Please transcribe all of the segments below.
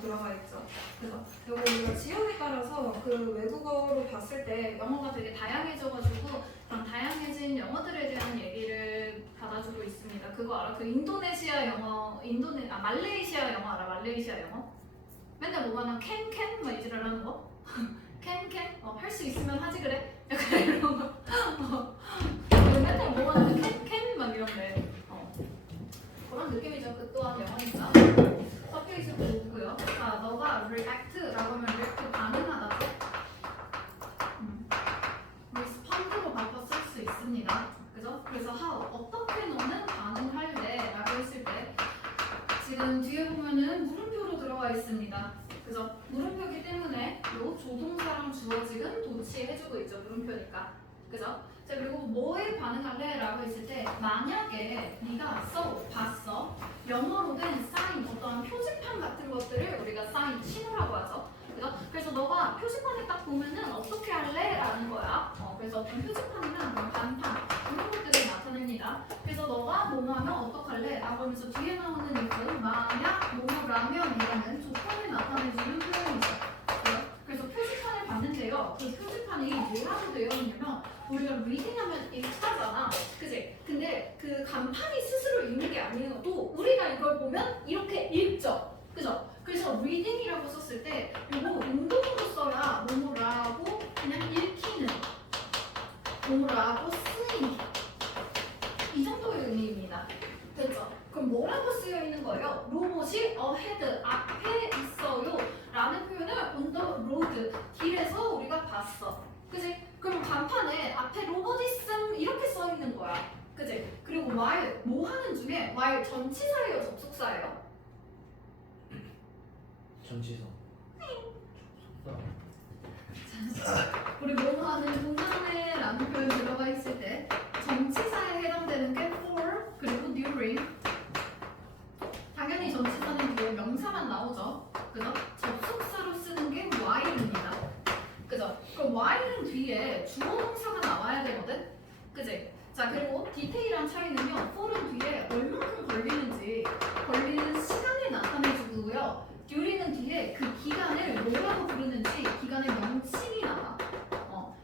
들어가 있죠. 그래서 이거 우리가 지역에 따라서 그 외국어로 봤을 때 영어가 되게 다양해져가지고 그런 다양해진 영어들에 대한 얘기를 받아주고 있습니다. 그거 알아? 그 인도네시아 영어, 말레이시아 영어 알아? 말레이시아 영어? 맨날 뭐가 나 캔캔 막 이지랄 하는 거? 캔캔? 할 수 있으면 하지 그래? 약간 이런 거. 맨날 뭐가 나면 캔캔 막 이런데. 그런 느낌이죠. 그 또한 영어니까. 섞여 있을 거고요. 자, 너가 react라고 하면 react 반응하다죠. respond로 바꿔 쓸 수 있습니다. 그죠? 그래서 how 어떻게 너는 반응할래? 라고 했을 때 지금 뒤에 보면은 물음표로 들어가 있습니다. 그죠? 물음표기 때문에 요 조동사랑 주어지근 도치해주고 있죠. 물음표니까. 그죠? 자, 그리고 뭐에 반응할래? 라고 했을 때 만약에 네가 봤어 영어로 된 sign 어떠한 표지판 같은 것들을 우리가 sign 신호라고 하죠. 그죠? 그래서 너가 표지판에 딱 보면은 어떻게 할래? 라는 거야. 그래서 어떤 표지판이나 간판 이런 것들을 나타냅니다. 그래서 너가 뭐뭐 하면 어떡할래? 라고 하면서 뒤에 나오는 그 만약 뭐뭐라면이라는 조건을 나타내주는 표현이죠. 그래서 표지판을 봤는데요. 그 표지판이 뭐라고 되어 있냐면 우리가 리딩하면 읽다잖아. 그치? 근데 그 간판이 스스로 읽는 게 아니에요. 또 우리가 이걸 보면 이렇게 읽죠. 그죠? 그래서 reading이라고 썼을 때 이거 운동으로 써야 뭐뭐라고 그냥 읽히는 뭐뭐라고 쓰이는 이 정도의 의미입니다. 됐죠? 그럼 뭐라고 쓰여 있는 거예요? 로봇이 ahead 앞에 있어요 라는 표현을 on the road 길에서 우리가 봤어. 그치? 그럼 간판에 앞에 로봇 있음 이렇게 써 있는 거야. 그치? 그리고 while 뭐 하는 중에 while 전치사예요, 접속사예요? 전치사. 우리 뭐 하는 동안에 라는 표현 들어가 있을 때 전치사에 해당되는 게 for 그리고 during. 당연히 전치사는 뒤에 명사만 나오죠. 그죠? 접속사로 쓰는 게 while입니다. 그죠? 그럼 while은 뒤에 주어 동사가 나와야 되거든? 그지? 자, 그리고 디테일한 차이는요. for은 뒤에 얼만큼 걸리는 시간을 나타내주고요. during은 뒤에 그 기간을 뭐라고 부르는지 기간의 명칭이 나와.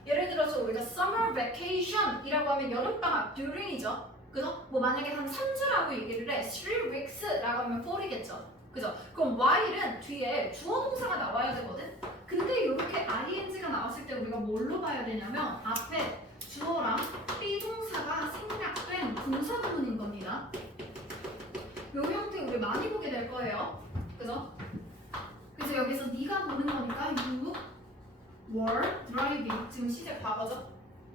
예를 들어서 우리가 summer vacation이라고 하면 여름방학 during이죠. 그죠? 뭐 만약에 한 3주라고 얘기를 해 3weeks라고 하면 4이겠죠. 그죠? 그럼 while은 뒤에 주어 동사가 나와야 되거든? 근데 이렇게 ing가 나왔을 때 우리가 뭘로 봐야 되냐면 앞에 주어랑 비동사가 생략된 분사 부분인 겁니다. 요 형태 우리 많이 보게 될 거예요. 그죠? 그래서 여기서 네가 보는 거니까 you were driving 지금 시제 과거죠?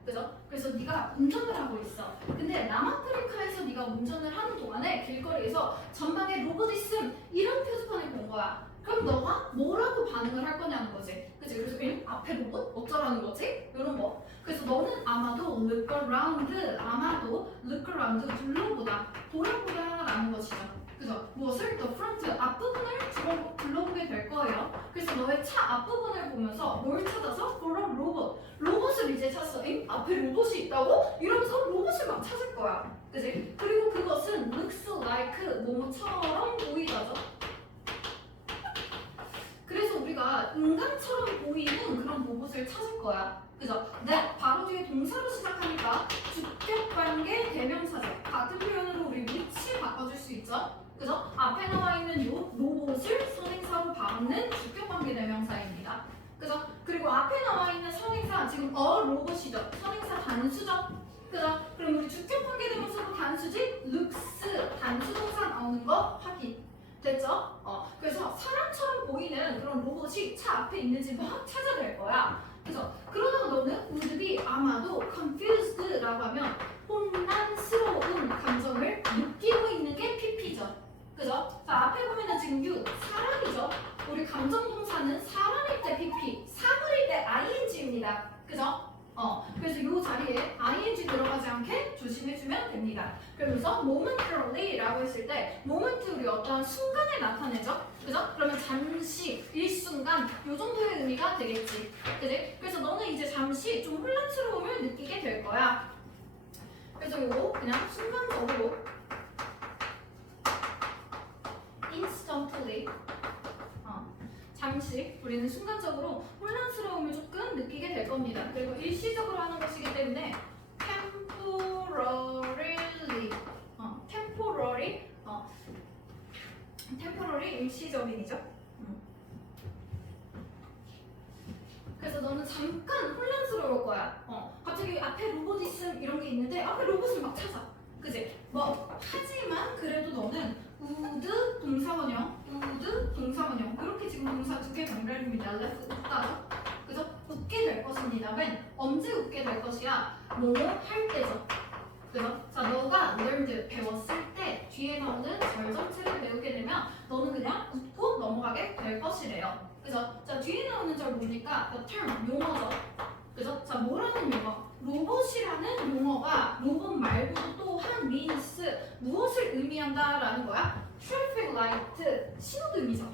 그죠? 그래서 네가 운전을 하고 있어. 근데 남아프리카에서 네가 운전을 하는 동안에 길거리에서 전방에 로봇 있음 이런 표지판을 본 거야. 그럼 너가 뭐라고 반응을 할 거냐는 거지. 그치? 그래서 앞에 로봇? 어쩌라는 거지? 이런 거. 그래서 너는 아마도 look around, 아마도 look around, 둘러보다, 돌아보다라는 것이죠. 그죠? 무엇을? the front, 앞부분을 둘러보게 될 거예요. 그래서 너의 차 앞부분을 보면서 뭘 찾아서? for a robot. 로봇을 이제 찾았어. 앞에 로봇이 있다고? 이러면서 로봇을 막 찾을 거야. 그지? 그리고 그것은 looks like 뭐뭐처럼 보이다죠. 그래서 우리가 인간처럼 보이는 그런 로봇을 찾을 거야. 그죠? 네, 바로 뒤에 동사로 시작하니까 주격관계 대명사죠. 같은 표현으로 우리 위치 바꿔줄 수 있죠? 그죠? 앞에 나와 있는 요 로봇을 선행사로 받는 주격관계 대명사입니다. 그죠? 그리고 앞에 나와 있는 선행사 지금 로봇이죠. 선행사 단수죠. 그죠? 그럼 우리 주격관계 대명사도 단수지? looks 단수동사 나오는 거 확인. 됐죠? 그래서 사람처럼 보이는 그런 로봇이 차 앞에 있는지 막 찾아낼 거야. 그래서 그러다가 너는 would be 아마도 confused라고 하면 혼란스러운 감정을 느끼고 있는 게 PP죠. 그죠? 자, 앞에 보면은 지금 you 사람이죠. 우리 감정동사는 사람일 때 PP, 사물일 때 ing입니다. 그죠? 그래서 이 자리에 ing 들어가지 않게 조심해주면 됩니다. 그러면서 momentarily,라고 했을 때 moment 우리 어떠한 순간을 나타내죠. 그죠? 그러면 잠시, 일순간 이 정도의 의미가 되겠지. 그지? 그래서 너는 이제 잠시 좀 혼란스러움을 느끼게 될 거야. 그래서 이거 그냥 순간적으로 instantly 잠시 우리는 순간적으로 혼란스러움을 조금 느끼게 될 겁니다. 그리고 일시적으로 하는 것이기 때문에 temporary 일시적인이죠. 그래서 너는 잠깐 혼란스러울 거야. 갑자기 앞에 로봇 있음 이런 게 있는데 앞에 로봇을 막 찾아. 그지? 하지만 그래도 너는 would 동사원형 이렇게 지금 동사 두 개 연결입니다. left 웃다죠? 그죠? 웃게 될 것입니다. when? 언제 웃게 될 것이야? 뭐뭐 할 때죠. 그죠? 자, 너가 learned 배웠을 때 뒤에 나오는 절 전체를 배우게 되면 너는 그냥 웃고 넘어가게 될 것이래요. 그죠? 자, 뒤에 나오는 절 보니까 the term 용어죠. 그죠? 자, 뭐라는 용어? 로봇이라는 용어가 로봇 말고도 또한 means 무엇을 의미한다라는 거야? traffic light 신호등이죠.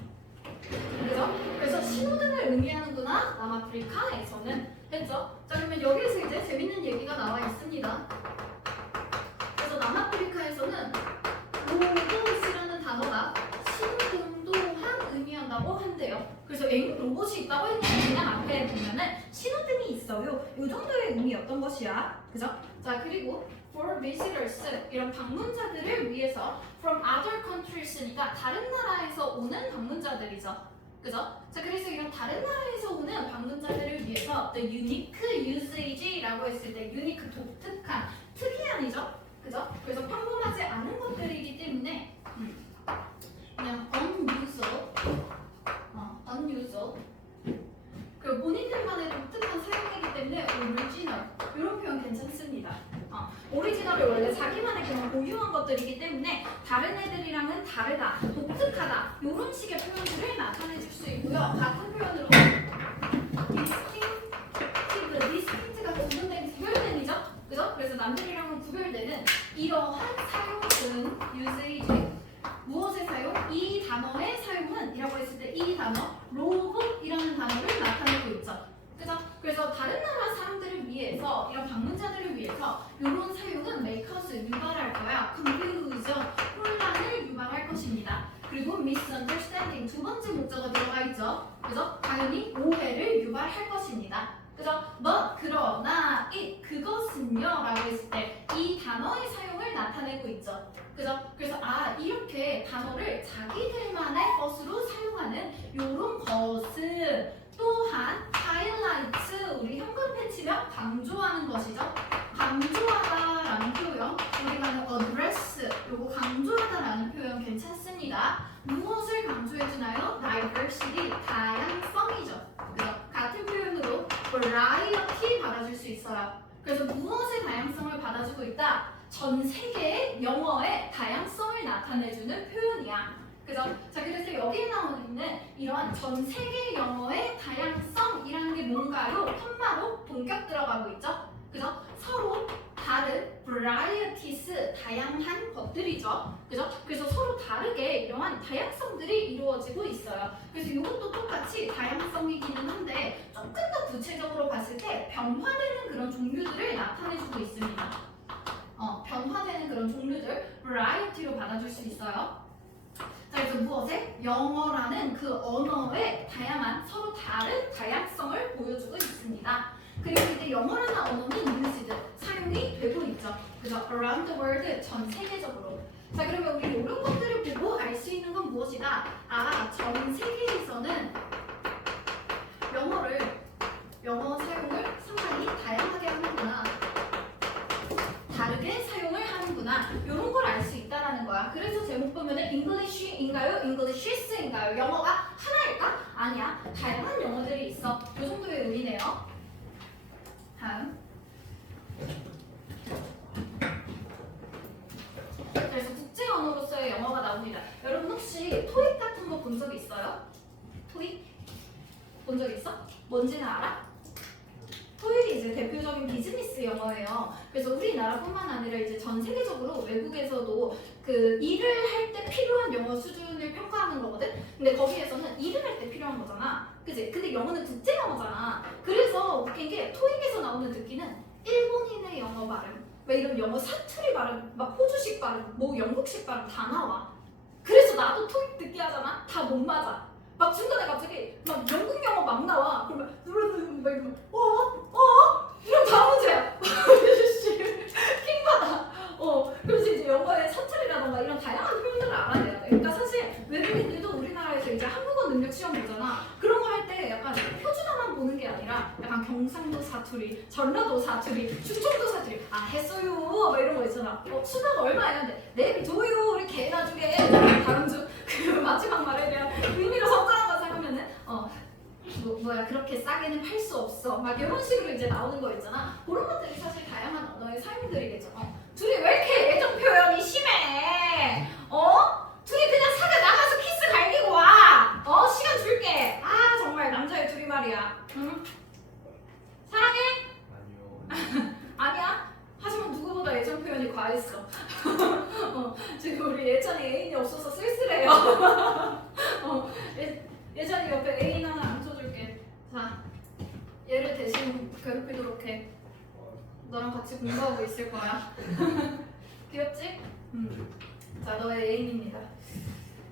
그죠? 그래서 신호등을 의미하는구나 남아프리카에서는 했죠. 자, 그러면 여기서 이제 재밌는 얘기가 나와 있습니다. 그래서 남아프리카에서는 로봇이라는 단어가 신호등 또한 의미한다고 한대요. 그래서 로봇이 있다고 했는데 그냥 앞에 보면은 신호등이 있어요. 이 정도의 의미였던 것이야. 그죠? 자, 그리고 for visitors 이런 방문자들을 위해서 from other countries니까 다른 나라에서 오는 방문자들이죠. 그죠? 자, 그래서 이런 다른 나라에서 오는 방문자들을 위해서 the unique usage라고 했을 때 unique 독특한 특이한이죠. 그죠? 그래서 평범하지 않은 것들이기 때문에 그냥 unusual 그리고 본인들만의 독특한 사용이기 때문에 original 이런 표현 괜찮습니다. 오리지널이 원래 자기만의 그런 고유한 것들이기 때문에 다른 애들이랑은 다르다, 독특하다 이런 식의 표현들을 나타내 줄 수 있고요. 같은 표현으로 distinct가 구별된이죠. 그죠? 그래서 남들이랑은 구별되는 이러한 사용은 usage 무엇의 사용? 이 단어의 사용은 이라고 했을 때 이 단어 로봇이라는 단어를 나타내고 있죠. 그죠? 그래서 다른 나라 사람들을 위해서 이런 방문자들을 위해서 이런 사용은 make us 유발할 거야. confusion 혼란을 유발할 것입니다. 그리고 misunderstanding 두 번째 목적어 들어가 있죠. 그죠? 당연히 오해를 유발할 것입니다. 그죠? but 그러나 it 그것은요 라고 했을 때 이 단어의 사용을 나타내고 있죠. 그죠? 그래서 이렇게 단어를 자기들만의 것으로 사용하는 요런 것은 또한 highlight 우리 현관펜 치면 강조하는 것이죠. 강조하다라는 표현 우리가 address 요거 강조하다라는 표현 괜찮습니다. 무엇을 강조해주나요? diversity 다양성이죠. 그죠? 같은 표현으로 variety 받아줄 수 있어요. 그래서 무엇의 다양성을 받아주고 있다? 전 세계의 영어의 다양성을 나타내주는 표현이야. 그죠? 자, 그래서 여기에 나오는 이러한 전 세계 영어의 다양성이라는 게 뭔가요? 컴마로 본격 들어가고 있죠? 그죠? 서로 다른 varieties 다양한 것들이죠. 그죠? 그래서 서로 다르게 이러한 다양성들이 이루어지고 있어요. 그래서 이것도 똑같이 다양성이기는 한데 조금 더 구체적으로 봤을 때 변화되는 그런 종류들을 나타내주고 있습니다. 변화되는 그런 종류들 variety로 받아줄 수 있어요. 자, 그래서 무엇에? 영어라는 그 언어의 다양한 서로 다른 다양성을 보여주고 있습니다. 그리고 이제 영어라는 언어는 used 사용이 되고 있죠. 그죠? around the world 전 세계적으로. 자, 그러면 우리 이런 것들을 보고 알 수 있는 건 무엇이다? 전 세계에서는 영어 사용을 상당히 다양하게 하는구나. 다르게 사용을 하는구나. 이런 걸 알 수 있다라는 거야. 그래서 제목 보면은 English인가요? Englishis인가요? 영어가 하나일까? 아니야. 다양한 영어들이 있어. 이 정도의 의미네요. 다음. 그래서 국제 언어로서의 영어가 나옵니다. 여러분 혹시 토익 같은 거 본 적 있어요? 토익? 본 적 있어? 뭔지는 알아? 토익이 이제 대표적인 비즈니스 영어예요. 그래서 우리나라뿐만 아니라 이제 전 세계적으로 외국에서도 그 일을 할 때 필요한 영어 수준을 평가하는 거거든. 근데 거기에서는 일을 할 때 필요한 거잖아. 그치? 근데 영어는 국제 영어잖아. 그래서 웃긴 게 토익에서 나오는 듣기는 일본인의 영어 발음, 막 이런 영어 사투리 발음, 막 호주식 발음, 뭐 영국식 발음 다 나와. 그래서 나도 토익 듣기 하잖아. 다 못 맞아. 막 중간에 갑자기 막 영국 영어 막 나와. 그러면 막 이러면 이런 다음 문제야. 킹받아. 그래서 이제 영어의 사투리라던가 이런 다양한 표현들을 알아내야 돼. 그러니까 사실 외국인들도 우리나라에서 이제 한국어 능력 시험 보잖아. 그런 거 할 때 약간 표준어만 보는 게 아니라 약간 경상도 사투리, 전라도 사투리, 충청도 사투리. 아 했어요. 막 이런 거 있잖아. 수다가 얼마야? 근데 내비둬요. 우리 개 나중에 다음 주 그 마지막 말에 대한 의미로 성장한 거 생각하면은 뭐야 그렇게 싸게는 팔 수 없어. 막 이런 식으로 이제 나오는 거 있잖아. 그런 것들이 사실 다양한 언어의 사용들이겠죠. 둘이 왜 이렇게 애정 표현이 심해? 둘이 그냥 사겨 나가서 키스 갈기고 와. 시간 줄게. 아 정말 남자애 둘이 말이야. 응? 사랑해? 아니요. 아니야. 하지만 누구보다 애정 표현이 과했어. 지금 우리 예찬이 애인이 없어서 쓸쓸해요. 예찬이 옆에 애인 하나 앉혀줄게. 자, 얘를 대신 괴롭히도록 해. 너랑 같이 공부하고 있을 거야. 귀엽지? 자, 너의 애인입니다.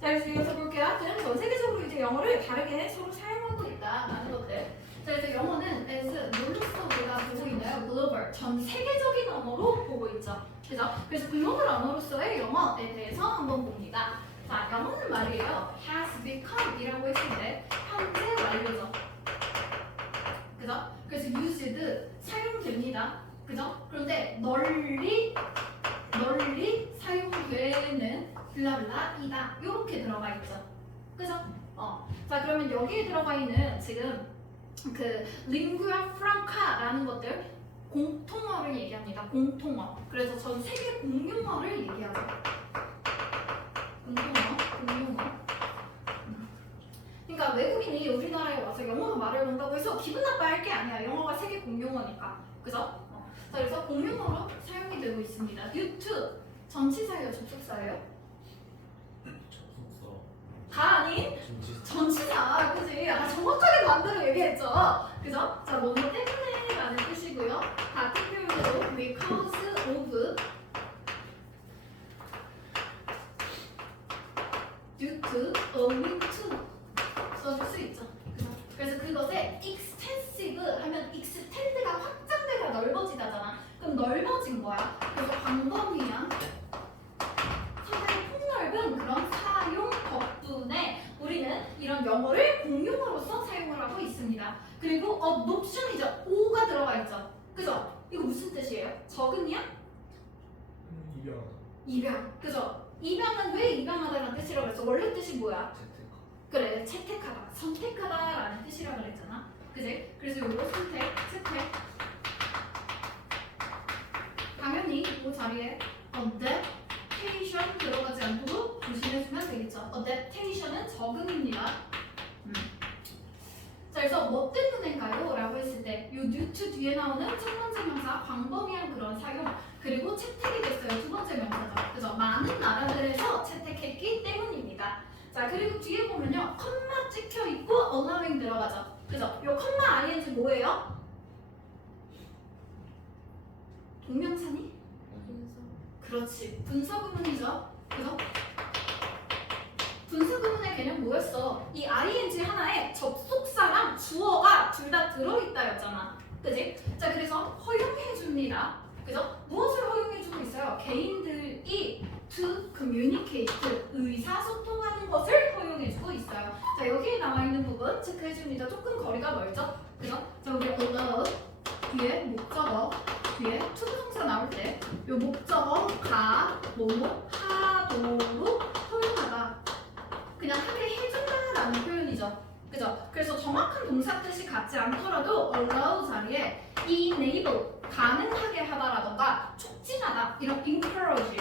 자, 그래서 이어서 볼게요. 그냥 전 세계적으로 이제 영어를 다르게 서로 사용하고 있다라는 것들. 자, 그래서 영어는 as 뭘로써 우리가 보고 있나요? 글로벌, 전 세계적인 언어로 보고 있죠. 그죠? 그래서 글로벌 언어로서의 영어에 대해서 한번 봅니다. 자, 영어는 말이에요. has become 이라고 했을 때 현재 완료죠. 그죠? 그래서 used 사용됩니다. 그죠? 그런데 널리 사용되는 블라블라이다. 이렇게 들어가 있죠. 그죠? 자, 그러면 여기에 들어가 있는 지금 그 lingua franca라는 것들 공통어를 얘기합니다. 공통어. 그래서 전 세계 공용어를 얘기하죠. 공용어. 그러니까 외국인이 우리나라에 와서 영어로 말을 한다고 해서 기분 나빠할 게 아니야. 영어가 세계 공용어니까. 그죠? 자, 그래서 공용어로 사용이 되고 있습니다. due to 전치사예요, 접속사예요? 접속사. 다 아닌? 전치사, 그지? 정확하게 반대로 얘기했죠. 그죠? 자, 뭐뭐 때문에 라는 뜻이고요. 같은 표현으로 because of, due to, owing to 써줄 수 있죠. 그죠? 그래서 그것에 extensive 하면 extend가 확장되다, 넓어지다잖아. 그럼 넓어진 거야. 그래서 광범위한 상당히 폭넓은 그런 사용 덕분에 우리는 이런 영어를 공용어로서 사용을 하고 있습니다. 그리고 adoption이죠. o가 들어가 있죠. 그죠? 이거 무슨 뜻이에요? 적응이야? 입양. 입양. 그죠? 입양은 왜 입양하다라는 뜻이라고 했어? 원래 뜻이 뭐야? 재택. 그래, 채택하다, 선택하다라는 뜻이라고 그랬잖아. 그지? 그래서 이거 선택, 채택. 당연히 이 자리에 adaptation 들어가지 않도록 조심해주면 되겠죠. adaptation은 적응입니다. 자, 그래서 뭐 때문인가요? 라고 했을 때 이 due to 뒤에 나오는 첫 번째 명사 광범위한 그런 사용, 그리고 채택이 됐어요. 두 번째 명사죠. 그죠? 많은 나라들에서 채택했기 때문입니다. 자, 그리고 뒤에 보면요, 컴마 찍혀 있고 allowing 들어가죠. 그죠? 요 컴마 ing 뭐예요? 동명사니? 그렇지. 분사구문이죠. 그죠? 분사구문의 개념 뭐였어? 이 ing 하나에 접속사랑 주어가 둘 다 들어있다였잖아. 그지? 자, 그래서 허용해줍니다. 그죠? 무엇을 허용해주고 있어요? 개인들이 to communicate, 의사소통하는 것을 허용해주고 있어요. 자, 여기에 나와있는 부분 체크해줍니다. 조금 거리가 멀죠? 그죠? 자, 우리 allow 뒤에 목적어, 뒤에 투부정사 나올 때 이 목적어가 뭐뭐 하도록 허용하다, 그냥 하게 해준다라는 표현이죠. 그죠? 그래서 정확한 동사 뜻이 같지 않더라도 allow 자리에 enable 가능하게 하다라던가 촉진하다, 이런 encourage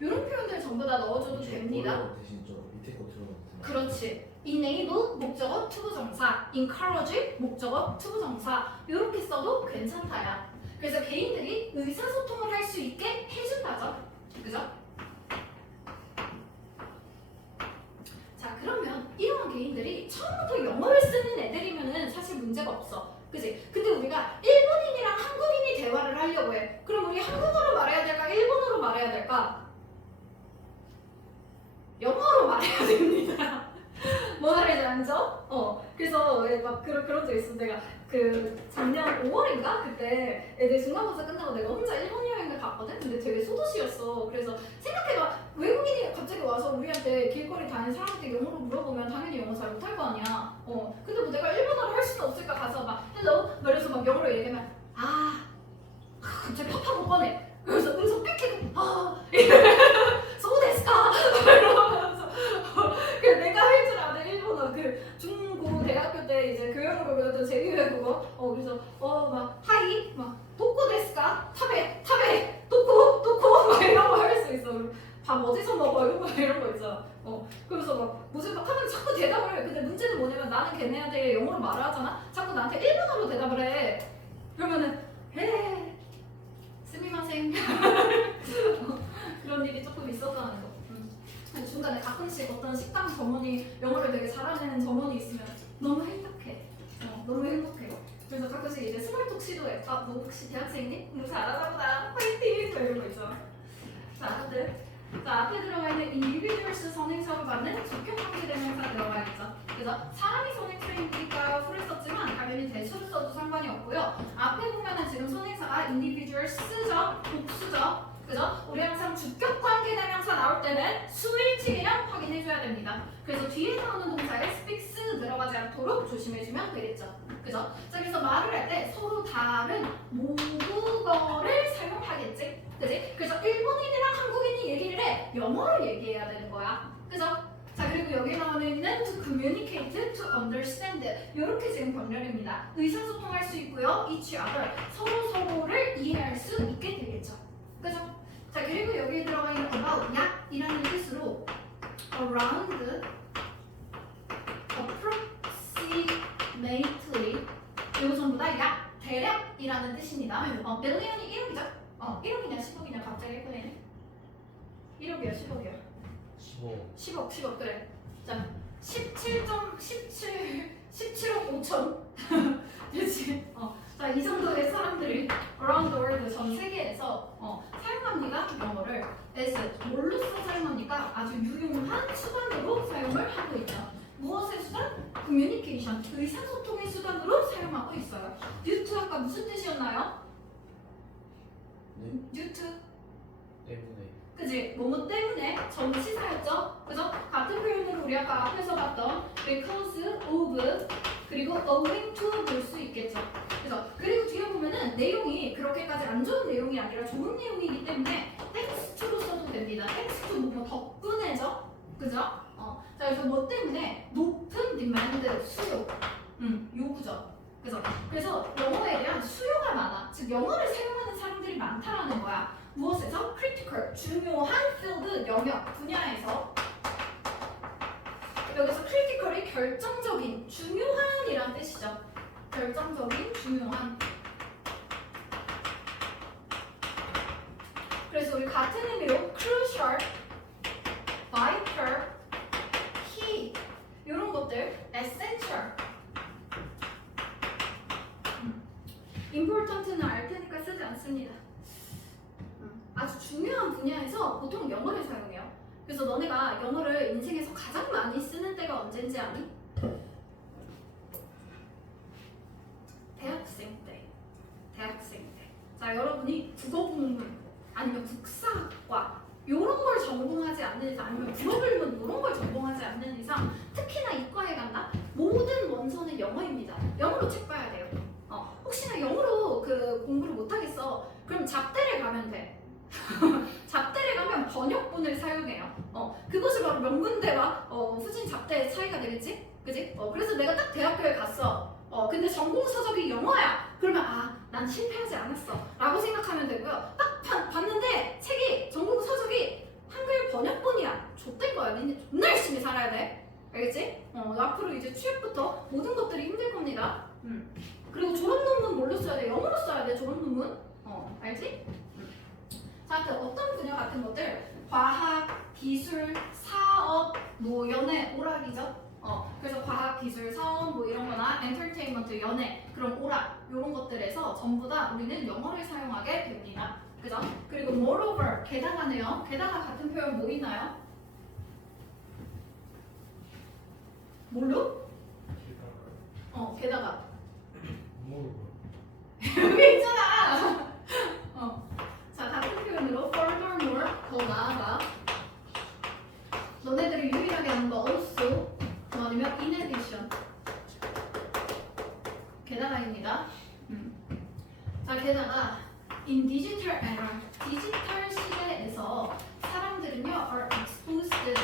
이런 표현들 전부 다 넣어줘도 됩니다. 대신 저 밑에 거 들어가면 그렇지. enable 목적어 투부정사, encourage 목적어 투부정사 이렇게 써도 괜찮다야. 그래서 개인들이 의사소통을 할 수 있게 해준다죠. 그죠? 자, 그러면 이런 개인들이 처음부터 영어를 쓰는 애들이면은 사실 문제가 없어. 그지? 근데 우리가 일본인이랑 한국인이 대화를 하려고 해. 그럼 우리 한국어로 말해야 될까? 일본어로 말해야 될까? 영어로 말해야 됩니다. 뭐 말해야 앉아? 그래서 왜 막 그런 적 있어. 내가 그 작년 5월인가 그때 애들 중간고사 끝나고 내가 혼자 일본 여행을 갔거든. 근데 되게 소도시였어. 그래서 생각해봐, 외국인이 갑자기 와서 우리한테 길거리 다니는 사람한테 영어로 물어보면 당연히 영어 잘 못할 거 아니야. 근데 뭐 내가 일본어를 할 수는 없으니까 가서 막 헬로 말해서 막 영어로 얘기하면 갑자기 팝하고 꺼내. 그래서 음성 빽빽 소데스까 이러면서 그 내가 할 줄 아는 일본어 그 중고 대학교 때 이제 교양으로 배웠던 제2외국어 그래서 막 하이 막 도코 데스까 타베 도코 막 이런 거 할 수 있어. 밥 어디서 먹어 이런 거 있잖아. 그래서 막 뭐지 막 하면 자꾸 대답을 해. 근데 문제는 뭐냐면 나는 걔네한테 영어로 말을 하잖아. 자꾸 나한테 일본어로 대답을 해. 그러면은 스미마셍 그런 일이 조금 있었다는 거. 중간에 가끔씩 어떤 식당 점원이 영어를 되게 잘하는 점원이 있으면 너무 행복해. 너무 행복해. 그래서 가끔씩 이제 스몰톡 시도해. 너 혹시 대학생이니? 뭐 잘하나 보다. 파이팅! 뭐 이런 거 있잖아. 자, 앞에 들어가 있는 individuals 선행사로 받는 적격관계 대명사 들어가 있죠. 그래서 사람이 선행사이니까 full을 썼지만 당연히 대수를 써도 상관이 없고요. 앞에 보면은 지금 선행사가 individuals죠, 복수죠. 그죠? 우리 항상 주격관계 대명사 나올 때는 수일치기랑 확인해줘야 됩니다. 그래서 뒤에 나오는 동사에 speaks 들어가지 않도록 조심해주면 되겠죠. 그죠? 자, 그래서 말을 할 때 서로 다른 모국어를 사용하겠지. 그지? 그래서 일본인이랑 한국인이 얘기를 해. 영어로 얘기해야 되는 거야. 그죠? 자, 그리고 여기 나오는 있는 to communicate, to understand 이렇게 지금 병렬입니다. 의사소통할 수 있고요. each other, 서로를 이해할 수 있게 되겠죠. 그죠? 자, 그리고 여기에 들어가 있는 about, 약이라는 뜻으로 around, approximately 이거 전부 다 약, 대략이라는 뜻입니다. million이 1억이죠? 1억이냐 10억이냐 갑자기 헷갈리네. 1억이야 10억이야. 10억 그래. 자 17억 5천 그렇지. 자, 이 정도의 사람들이 around the world 전 세계에서 사용합니다. 영어를 as 뭘로써 사용합니까? 아주 유용한 수단으로 사용을 하고 있죠. 무엇의 수단? communication, 의사소통의 수단으로 사용하고 있어요. due to 아까 무슨 뜻이었나요? due to 때문에. 그지? 뭐뭐 때문에 전치사였죠? 그죠? 같은 표현으로 우리 아까 앞에서 봤던 because of 그리고 owing to 볼 수 있겠죠. 그죠? 그리고 뒤에 보면은 내용이 그렇게까지 안 좋은 내용이 아니라 좋은 내용이기 때문에 thanks to로 써도 됩니다. thanks to 뭐 덕분에죠? 그죠? 자, 그래서 뭐 때문에 높은 demand 수요, 요구죠. 그죠? 그래서 영어에 대한 수요가 많아. 즉 영어를 사용하는 사람들이 많다라는 거야. 무엇에서? critical, 중요한 field, 영역, 분야에서. 여기서 critical이 결정적인, 중요한이란 뜻이죠. 결정적인, 중요한. 그래서 우리 같은 의미로 crucial, vital, key 이런 것들, essential. important는 알 테니까 쓰지 않습니다. 아주 중요한 분야에서 보통 영어를 사용해요. 그래서 너네가 영어를 인생에서 가장 많이 쓰는 때가 언제인지 아니? 대학생 때. 자, 여러분이 국어 공문 아니면 국사학과 이런 걸 전공하지 않는 이상 아니면 국어불문 이런 걸 전공하지 않는 이상 특히나 이과에 간다? 모든 원서는 영어입니다. 영어로 책 봐야 돼요. 혹시나 영어로 그 공부를 못하겠어. 그럼 잡대를 가면 돼. 잡대를 가면 번역본을 사용해요. 그것이 바로 명문대와 후진 잡대의 차이가 되겠지? 그지? 그래서 내가 딱 대학교에 갔어. 근데 전공 서적이 영어야. 그러면 난 실패하지 않았어. 라고 생각하면 되고요. 딱 봤는데 책이 전공 서적이 한글 번역본이야. 좆된 거야. 니네 존나 열심히 살아야 돼. 알겠지? 앞으로 이제 취업부터 모든 것들이 힘들 겁니다. 그리고 졸업 논문 뭘로 써야 돼? 영어로 써야 돼. 졸업 논문. 알지? 자, 어떤 분야 같은 것들 과학, 기술, 사업, 뭐 연애, 오락이죠. 그래서 과학, 기술, 사업 뭐 이런 거나 엔터테인먼트, 연애, 그런 오락 이런 것들에서 전부 다 우리는 영어를 사용하게 됩니다. 그죠? 그리고 moreover, 게다가네요. 게다가 같은 표현 뭐 있나요? 뭘로? 게다가 뭐 여기 있잖아. 자, 같은 표현으로 furthermore 더 나아가 너네들이 유일하게 하는 거 also 아니면 in addition 게다가입니다. 자, 게다가 in digital era 디지털 시대에서 사람들은요 are exposed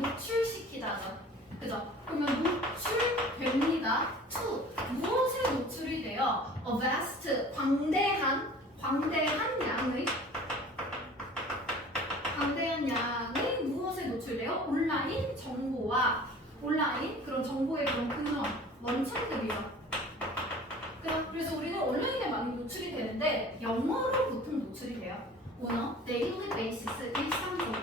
노출시키다죠. 그죠? 그러면 노출됩니다. to 무엇에 노출이 돼요? A vast 광대한 양이 무엇에 노출돼요? 온라인 정보와 온라인 그런 정보의 그런 근원 원천들이죠. 그래서 우리는 온라인에 많이 노출이 되는데 영어로 보통 노출이 돼요. on a daily basis 일상적으로.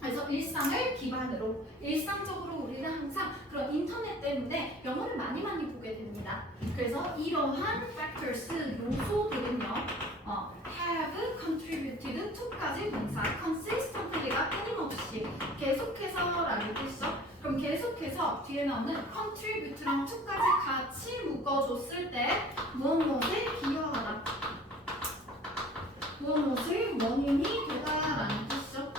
그래서 일상을 기반으로 일상적으로 우리는 항상 그런 인터넷 때문에 영어를 많이 보게 됩니다. 그래서 이러한 factors 요소들은요 have contributed to까지 동사 consistently가 끊임없이 계속해서라는 뜻이죠. 그럼 계속해서 뒤에 나오는 contribute랑 to까지 같이 묶어줬을 때 무엇에 기여하다 무엇을 원인이 되다라는 뜻이죠.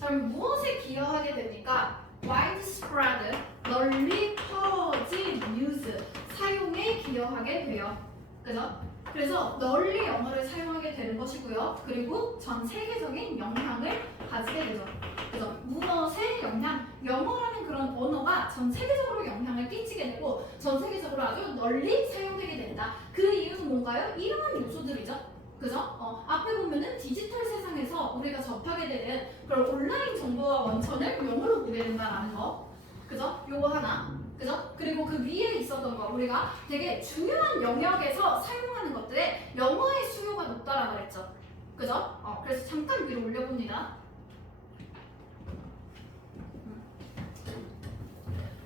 자, 그럼 무엇에 기여하게 됩니까? widespread 널리 퍼진 news 사용에 기여하게 돼요. 그죠? 그래서 널리 영어를 사용하게 되는 것이고요. 그리고 전 세계적인 영향을 가지게 되죠. 그래서 무엇의 영향? 영어라는 그런 언어가 전 세계적으로 영향을 끼치게 되고 전 세계적으로 아주 널리 사용되게 된다. 그 이유는 뭔가요? 이러한 요소들이죠. 그죠? 앞에 보면은 디지털 세상에서 우리가 접하게 되는 그런 온라인 정보와 원천을 영어로 보게 된다라는 거. 그죠? 요거 하나. 그죠? 그리고 그 위에 있었던 거 우리가 되게 중요한 영역에서 사용하는 것들에 영어의 수요가 높다라고 그랬죠. 그죠? 그래서 잠깐 위로 올려봅니다.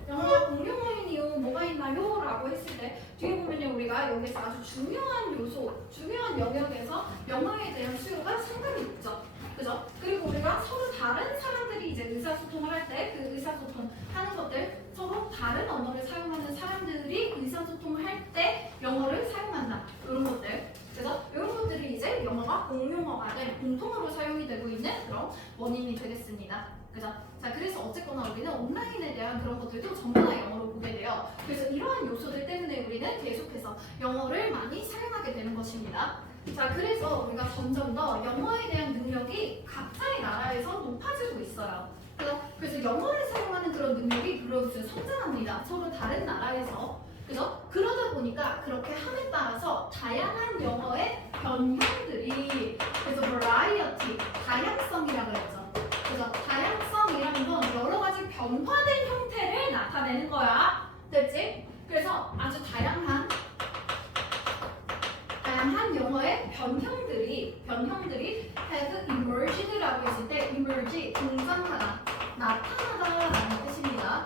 영어가 공용어인 이유 뭐가 있나요? 라고 했을 때 뒤에 보면요 우리가 여기서 아주 중요한 요소, 중요한 영역에서 영어에 대한 수요가 상당히 높죠. 그죠? 그리고 우리가 서로 다른 사람들이 이제 의사소통을 할 때 그 의사소통 하는 것들 서로 다른 언어를 사용하는 사람들이 의사소통을 할 때 영어를 사용한다. 이런 것들. 그래서 이런 것들이 이제 영어가 공용어가 된 공통어로 사용이 되고 있는 그런 원인이 되겠습니다. 그죠? 자, 그래서 어쨌거나 우리는 온라인에 대한 그런 것들도 전부 다 영어로 보게 돼요. 그래서 이러한 요소들 때문에 우리는 계속해서 영어를 많이 사용하게 되는 것입니다. 자, 그래서 우리가 점점 더 영어에 대한 능력이 각자의 나라에서 높아지고 있어요. 그래서 영어를 사용하는 그런 능력이 그렇게 성장합니다. 서로 다른 나라에서. 그죠? 그러다 보니까 그렇게 함에 따라서 다양한 영어의 변형들이 그래서 variety, 다양성이라고 했죠. 그래서 다양성이라는 건 여러 가지 변화된 형태를 나타내는 거야. 됐지? 그래서 아주 다양한 영어의 변형들이 have emerged라고 했을 때 emerge 등장하다, 나타나다라는 뜻입니다.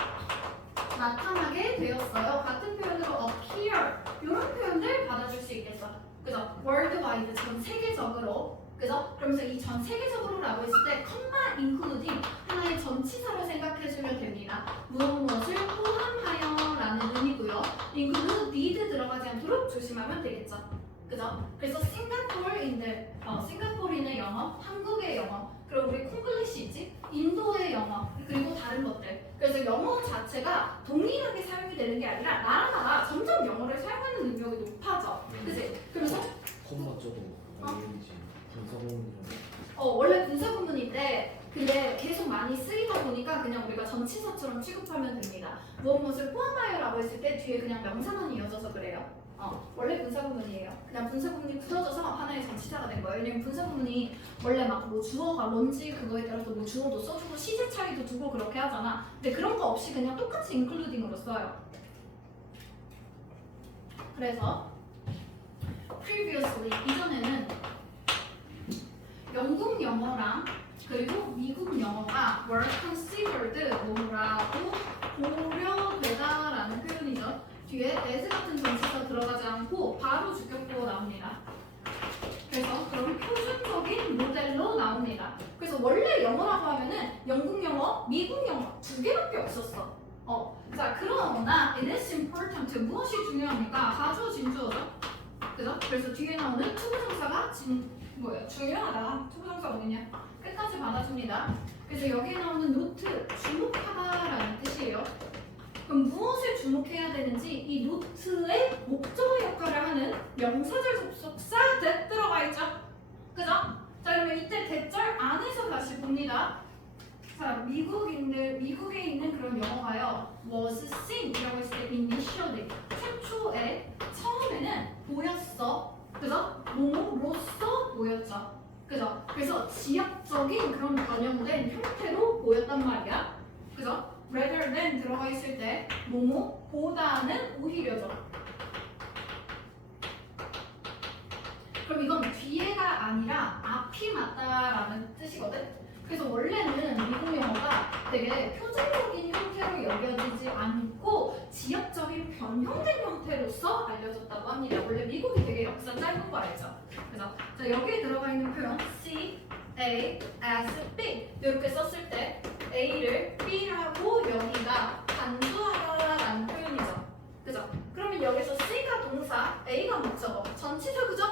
나타나게 되었어요. 같은 표현으로 appear 이런 표현들 받아줄 수 있겠죠. 그죠? worldwide 전 세계적으로. 그죠? 그러면서 이 전 세계적으로라고 했을 때 comma including 하나의 전치사로 생각해주면 됩니다. 무엇을 포함하여라는 의미고요. include need 들어가지 않도록 조심하면 되겠죠. 그죠? 그래서 싱가포르인의 영어, 한국의 영어, 그리고 우리 콩글리시지, 인도의 영어, 그리고 다른 것들. 그래서 영어 자체가 동일하게 사용이 되는 게 아니라 나라마다 점점 영어를 사용하는 능력이 높아져. 그치? 그래서 콤마 저거 아니지 분사공이랑 원래 분사구문인데 근데 계속 많이 쓰이다 보니까 그냥 우리가 전치사처럼 취급하면 됩니다. 무엇을 포함하여라고 했을 때 뒤에 그냥 명사만 이어져서 그래요. 원래 분사구문이에요. 그냥 분사구문이 굳어져서 하나의 전치사가 된 거예요. 왜냐면 분사구문이 원래 막 뭐 주어가 뭔지 그거에 따라서 뭐 주어도 써주고 시제 차이도 두고 그렇게 하잖아. 근데 그런 거 없이 그냥 똑같이 including으로 써요. 그래서 previously 이전에는 영국 영어랑 그리고 미국 영어가 were considered 뭐라고 고려되다라는 표현이죠. 뒤에 as 같은 전치사 들어가지 않고 바로 주격보가 나옵니다. 그래서 그런 표준적인 모델로 나옵니다. 그래서 원래 영어라고 하면은 영국 영어, 미국 영어 두 개밖에 없었어. 자, 그러나 it is important. 무엇이 중요합니까? 아주 진주어죠. 그죠? 그래서 뒤에 나오는 투부정사가 중요하다. 투부정사 어디냐? 끝까지 받아줍니다. 그래서 여기에 나오는 노트, 주목하다라는 뜻이에요. 그럼 무엇을 주목해야 되는지 이 노트의 목적어 역할을 하는 명사절 접속사 that 들어가 있죠. 그죠? 자, 그러면 이때 대절 안에서 다시 봅니다. 자, 미국에 있는 그런 영어가요. was seen이라고 했을 때 initially 최초에 처음에는 보였어. 그죠? 뭐뭐로서 보였죠. 그죠? 그래서 지역적인 그런 변형된 형태로 보였단 말이야. 그죠? rather than 들어가 있을 때 뭐뭐보다는 오히려죠. 그럼 이건 뒤에가 아니라 앞이 맞다라는 뜻이거든. 그래서 원래는 미국 영어가 되게 표준적인 형태로 여겨지지 않고 지역적인 변형된 형태로서 알려졌다고 합니다. 원래 미국이 되게 역사 짧은 거 알죠? 그래서 자, 여기에 들어가 있는 표현 C, A, as, B 이렇게 썼을 때 A를 B라고 여기가 간주하다라는 표현이죠. 그죠? 그러면 여기서 C가 동사, A가 목적어, 전치사 그죠?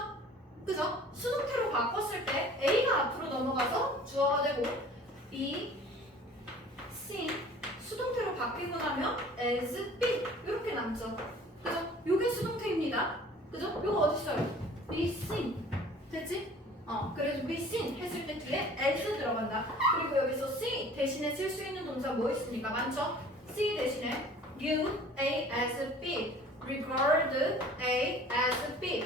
그죠? 수동태로 바꿨을 때 A가 앞으로 넘어가서 주어가 되고 B, C 수동태로 바뀌고 나면 as, B 이렇게 남죠. 그죠? 요게 수동태입니다. 그죠? 요거 어디 있어요? be seen 됐지? 그래서 be seen 했을 때 뒤에 as 들어간다. 그리고 여기서 C 대신에 쓸 수 있는 동사 뭐 있습니까? 많죠? C 대신에 you A as B, regard A as B,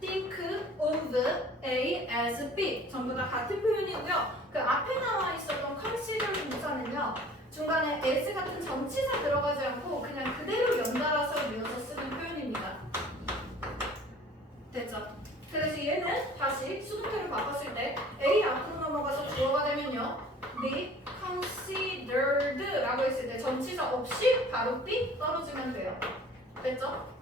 think of A as B 전부 다 같은 표현이고요. 그 앞에 나와 있었던 consider 동사는요. 중간에 as 같은 전치사 들어가지 않고 그냥 그대로 연달아서 이어서 쓰는 표현입니다. 됐죠? 그래서 얘는 다시 수동태로 바꿨을 때 A 앞으로 넘어가서 주어가 되면요. be considered 라고 했을 때 전치사 없이 바로 B 떨어지면 돼요. 됐죠?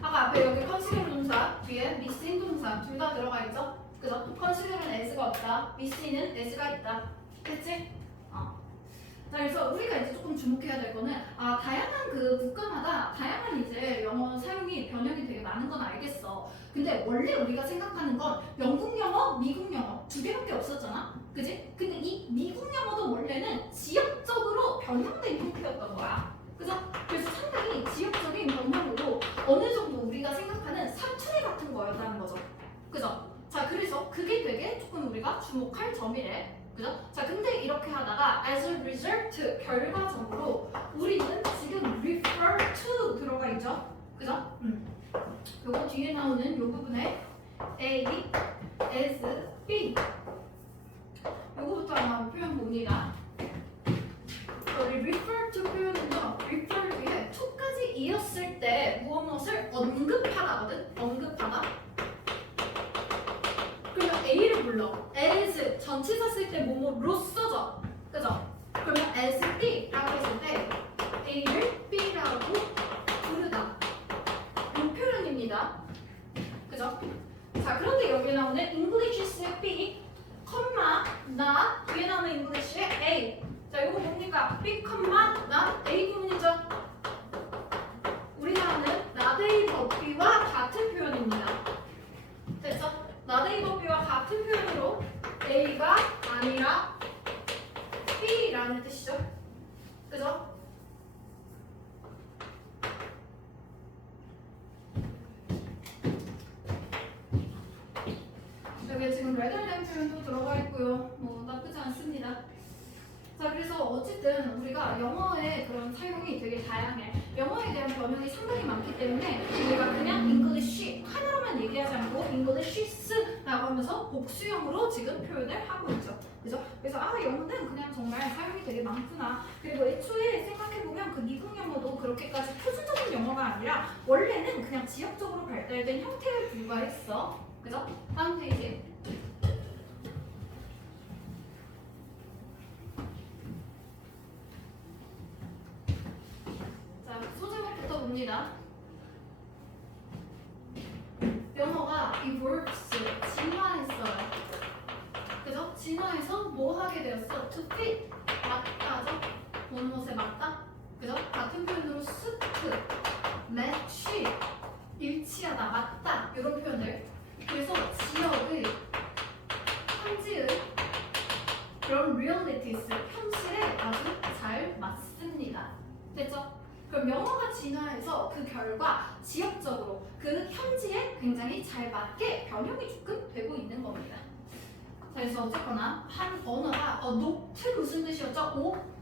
아까 앞에 여기 consider 동사 뒤에 be seen 동사 둘 다 들어가 있죠? 그죠? consider는 as가 없다. be see는 as가 있다. 됐지? 자, 그래서 우리가 이제 조금 주목해야 될 거는 다양한 그 국가마다 다양한 이제 영어 사용이 변형이 되게 많은 건 알겠어. 근데 원래 우리가 생각하는 건 영국 영어, 미국 영어 두 개밖에 없었잖아. 그지? 근데 이 미국 영어도 원래는 지역적으로 변형된 형태였던 거야. 그죠? 그래서 상당히 지역적인 변형으로 어느 정도 우리가 생각하는 사투리 같은 거였다는 거죠. 그죠? 자, 그래서 그게 되게 조금 우리가 주목할 점이래. 그죠? 자, 근데 이렇게 하다가 as a result 결과적으로 우리는 지금 refer to 들어가 있죠? 그죠? 요거 뒤에 나오는 요 부분에 A, as, B 요거부터 아마 표현 봅니다. 여기 refer to 표현은요. refer 뒤에 to까지 이었을 때 무엇을 언급하다거든? 언급하다. 그러면 A를 불러. as 전치사 쓸 때 뭐뭐로써죠. 그죠? 그러면 as B라고 했을 때 A를 B라고 부르다. 이 표현입니다. 그죠? 자, 그런데 여기 나오는 English의 B, 나 뒤에 나오는 English의 A. 자, 이거 뭡니까? B, 나 A 부분이죠. 우리나라는 나데이버비와 같은 표현입니다. 됐죠? 나데이버비와 같은 표현으로 A가 아니라 B라는 뜻이죠. 그죠? 여기 지금 레덜랜 표현도 들어가 있고요. 뭐 나쁘지 않습니다. 자, 그래서 어쨌든 우리가 영어의 그런 사용이 되게 다양해. 영어에 대한 변형이 상당히 많기 때문에 우리가 그냥 English 하나로만 얘기하지 않고 Englishes 라고 하면서 복수형으로 지금 표현을 하고 있죠. 그죠? 그래서 영어는 그냥 정말 사용이 되게 많구나. 그리고 애초에 생각해보면 그 미국 영어도 그렇게까지 표준적인 영어가 아니라 원래는 그냥 지역적으로 발달된 형태에 불과했어. 그죠? 다음 페이지. 자, 소제목부터 봅니다. 영어가 이 verbs 진화했어요. 그죠? 진화해서 뭐 하게 되었어? To fit 맞다죠? 무엇에 possibilities 현실에 아주 잘 맞습니다. 됐죠? 그럼 영어가 진화해서 그 결과 지역적으로 그 현지에 굉장히 잘 맞게 변형이 조금 되고 있는 겁니다. 자, 그래서 어쨌거나 한 언어가 노트 무슨 뜻이었죠? 채택하고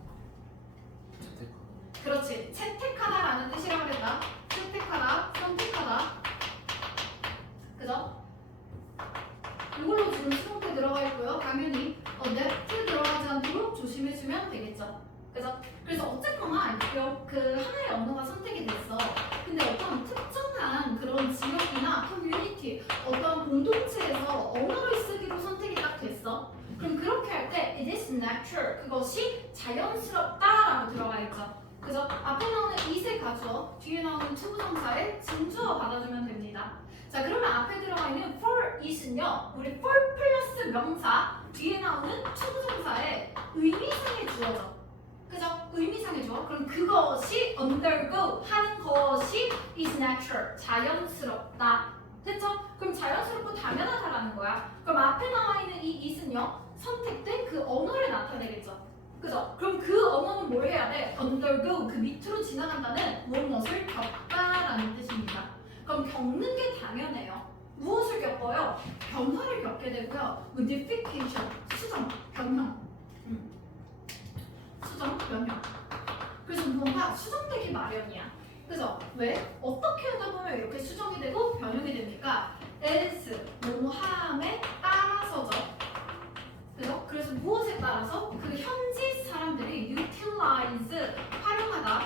그렇지. 채택하다라는 뜻이라고 그랬다. 채택하다, 선택하다. 그죠? 이걸로 지금 수동태 들어가 있고요. 당연히 넥트 들어가지 않도록 조심해주면 되겠죠. 그죠? 그래서 어쨌거나 그 하나의 언어가 선택이 됐어. 근데 어떤 특정한 그런 지역이나 커뮤니티, 어떤 공동체에서 언어를 쓰기로 선택이 딱 됐어. 그럼 그렇게 할 때 it is natural, 그것이 자연스럽다라고 들어가 있죠. 그죠? 앞에 나오는 is에 가주어, 뒤에 나오는 투부정사에 진주어 받아주면 됩니다. 자, 그러면 앞에 들어가 있는 for is는요, 우리 for 플러스 명사 뒤에 나오는 투부정사에 의미상의 주어죠. 그죠? 의미상의 주어. 그럼 그것이 undergo 하는 것이 is natural, 자연스럽다. 됐죠? 그럼 자연스럽고 당연하다라는 거야. 그럼 앞에 나와 있는 이 is는요, 선택된 그 언어를 나타내겠죠. 그죠? 그럼 그 언어는 뭘 해야 돼? undergo, 그 밑으로 지나간다는 무엇을 겪다라는 뜻입니다. 그럼 겪는 게 당연해요. 무엇을 겪어요? 변화를 겪게 되고요. modification, 수정, 변형. 수정, 변형. 그래서 무언가 수정되기 마련이야. 그죠? 왜? 어떻게 하다 보면 이렇게 수정이 되고 변형이 됩니까? as, 뭐함에 따라서죠. 그죠? 그래서 무엇에 따라서? 그 현지 사람들이 utilize, 활용하다.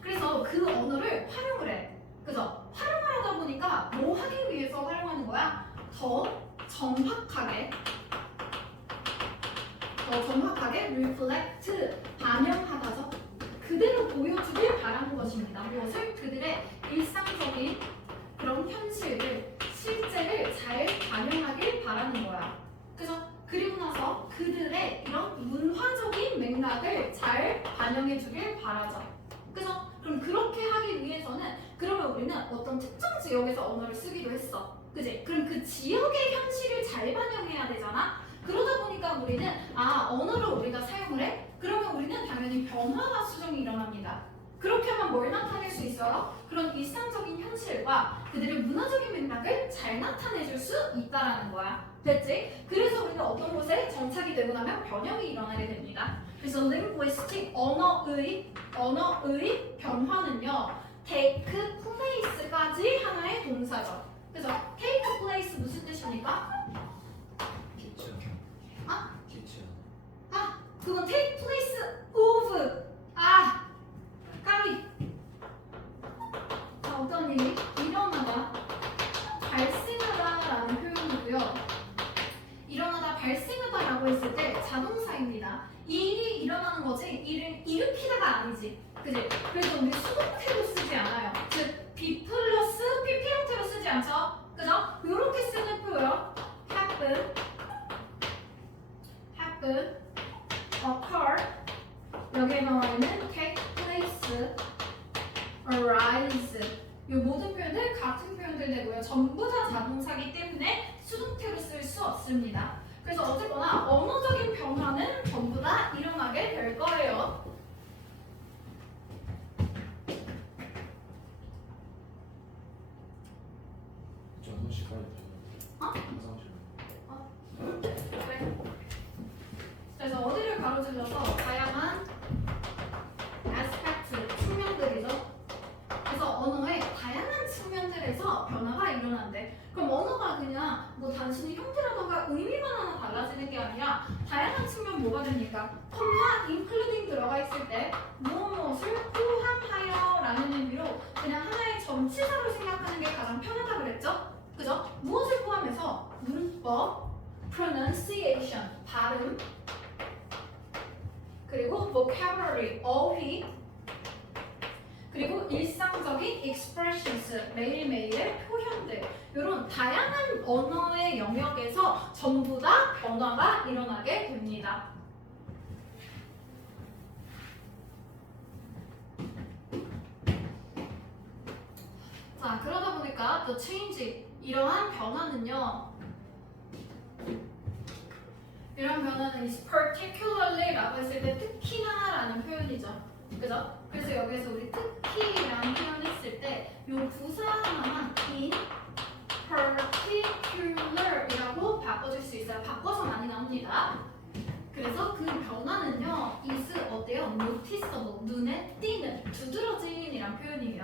그래서 그 언어를 활용을 해. 그죠? 활용을 하다 보니까 뭐 하기 위해서 활용하는 거야? 더 정확하게 reflect, 반영하다죠. 그대로 보여주길 바라는 것입니다. 무엇을? 그들의 일상적인 그런 현실을, 실제를 잘 반영하길 바라는 거야. 그죠? 그리고 나서 그들의 이런 문화적인 맥락을 잘 반영해 주길 바라죠. 그죠? 그럼 그렇게 하기 위해서는 그러면 우리는 어떤 특정 지역에서 언어를 쓰기로 했어. 그지? 그럼 그 지역의 현실을 잘 반영해야 되잖아? 그러다 보니까 우리는 언어를 우리가 사용을 해? 그러면 우리는 당연히 변화와 수정이 일어납니다. 그렇게 하면 뭘 나타낼 수 있어요? 그런 일상적인 현실과 그들의 문화적인 맥락을 잘 나타내줄 수 있다라는 거야. 됐지? 그래서 우리는 어떤 곳에 정착이 되고 나면 변형이 일어나게 됩니다. 그래서 linguistic, 언어의 변화는요, take place까지 하나의 동사죠. 그죠? take place 무슨 뜻입니까? 기차 기차 그건 take place of. 까비. 자, 어떤 일이 일어나다, 발생하다라는 표현이고요. 일어나다, 발생하다라고 했을 때 자동사입니다. 이 일이 일어나는 거지, 일을 일으키다가 아니지. 그지? 그래서 우리 수동태로 쓰지 않아요. 즉, be 플러스 pp 형태로 쓰지 않죠? 그죠? 이렇게 쓰는 표현 happen, occur, 여기에 나와 있는 take place, arise, 이 모든 표현들 같은 표현들 되고요. 전부 다 자동사기 때문에 수동태로 쓸 수 없습니다. 그래서 어쨌거나 언어적인 변화는 전부 다 일어나게 될 거예요. 저 화장실 빨리 가요. 화장실 그래. 그래서 어디를 가로질러서 다양한 aspect, 측면들이죠. 그래서 언어의 다양한 측면들에서 변화가 일어난대. 그럼 언어가 그냥 뭐 단순히 형태라던가 의미만 하나 달라지는 게 아니라 다양한 측면 뭐가 됩니까? 콤마 including 들어가 있을 때 무엇을 포함하여 라는 의미로 그냥 하나의 전치사로 생각하는 게 가장 편하다 그랬죠? 그죠? 무엇을 포함해서 문법, pronunciation, 발음, 그리고 vocabulary, 어휘, 그리고 일상적인 expressions, 매일매일의 표현들, 이런 다양한 언어의 영역에서 전부 다 변화가 일어나게 됩니다. 자, 그러다 보니까 the change, 이러한 변화는요, 이런 변화는 is particularly라고 했을 때 특히나라는 표현이죠. 그죠? 그래서 여기에서 우리 특히라는 표현 했을 때 요 부사 하나만 in particular이라고 바꿔줄 수 있어요. 바꿔서 많이 나옵니다. 그래서 그 변화는요, is 어때요? noticeable, 눈에 띄는, 두드러진이란 표현이에요.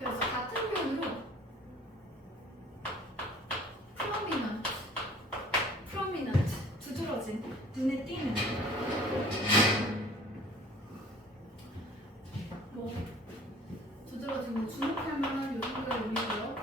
그래서 같은 표현으로 prominent, 두드러진, 눈에 띄는. 뭐 두드러진, 뭐 주목할 만한 요 정도의 의미고요.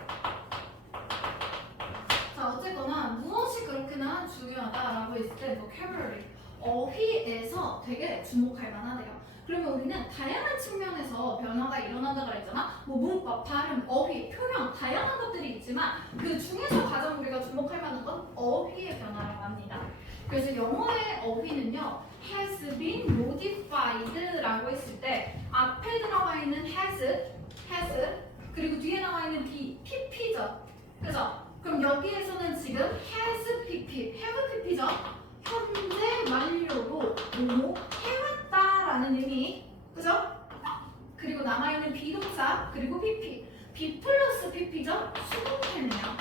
자, 어쨌거나 무엇이 그렇게나 중요하다라고 했을 때 vocabulary, 어휘에서 되게 주목할 만하대요. 그러면 우리는 다양한 측면에서 변화가 일어난다고 했잖아. 뭐 문법, 발음, 어휘, 표현 다양한 것들이 있지만 그 중에서 가장 우리가 주목할 만한 건 어휘의 변화라고 합니다. 그래서 영어의 어휘는요, has been modified라고 했을 때 앞에 들어가 있는 has 그리고 뒤에 나와 있는 pp죠. 그죠? 그럼 여기에서는 지금 has pp, have pp죠. 현재 완료로 뭐뭐 해왔다라는 의미, 그죠? 그리고 남아있는 비동사 그리고 pp, b 플러스 pp죠. 수동태네요.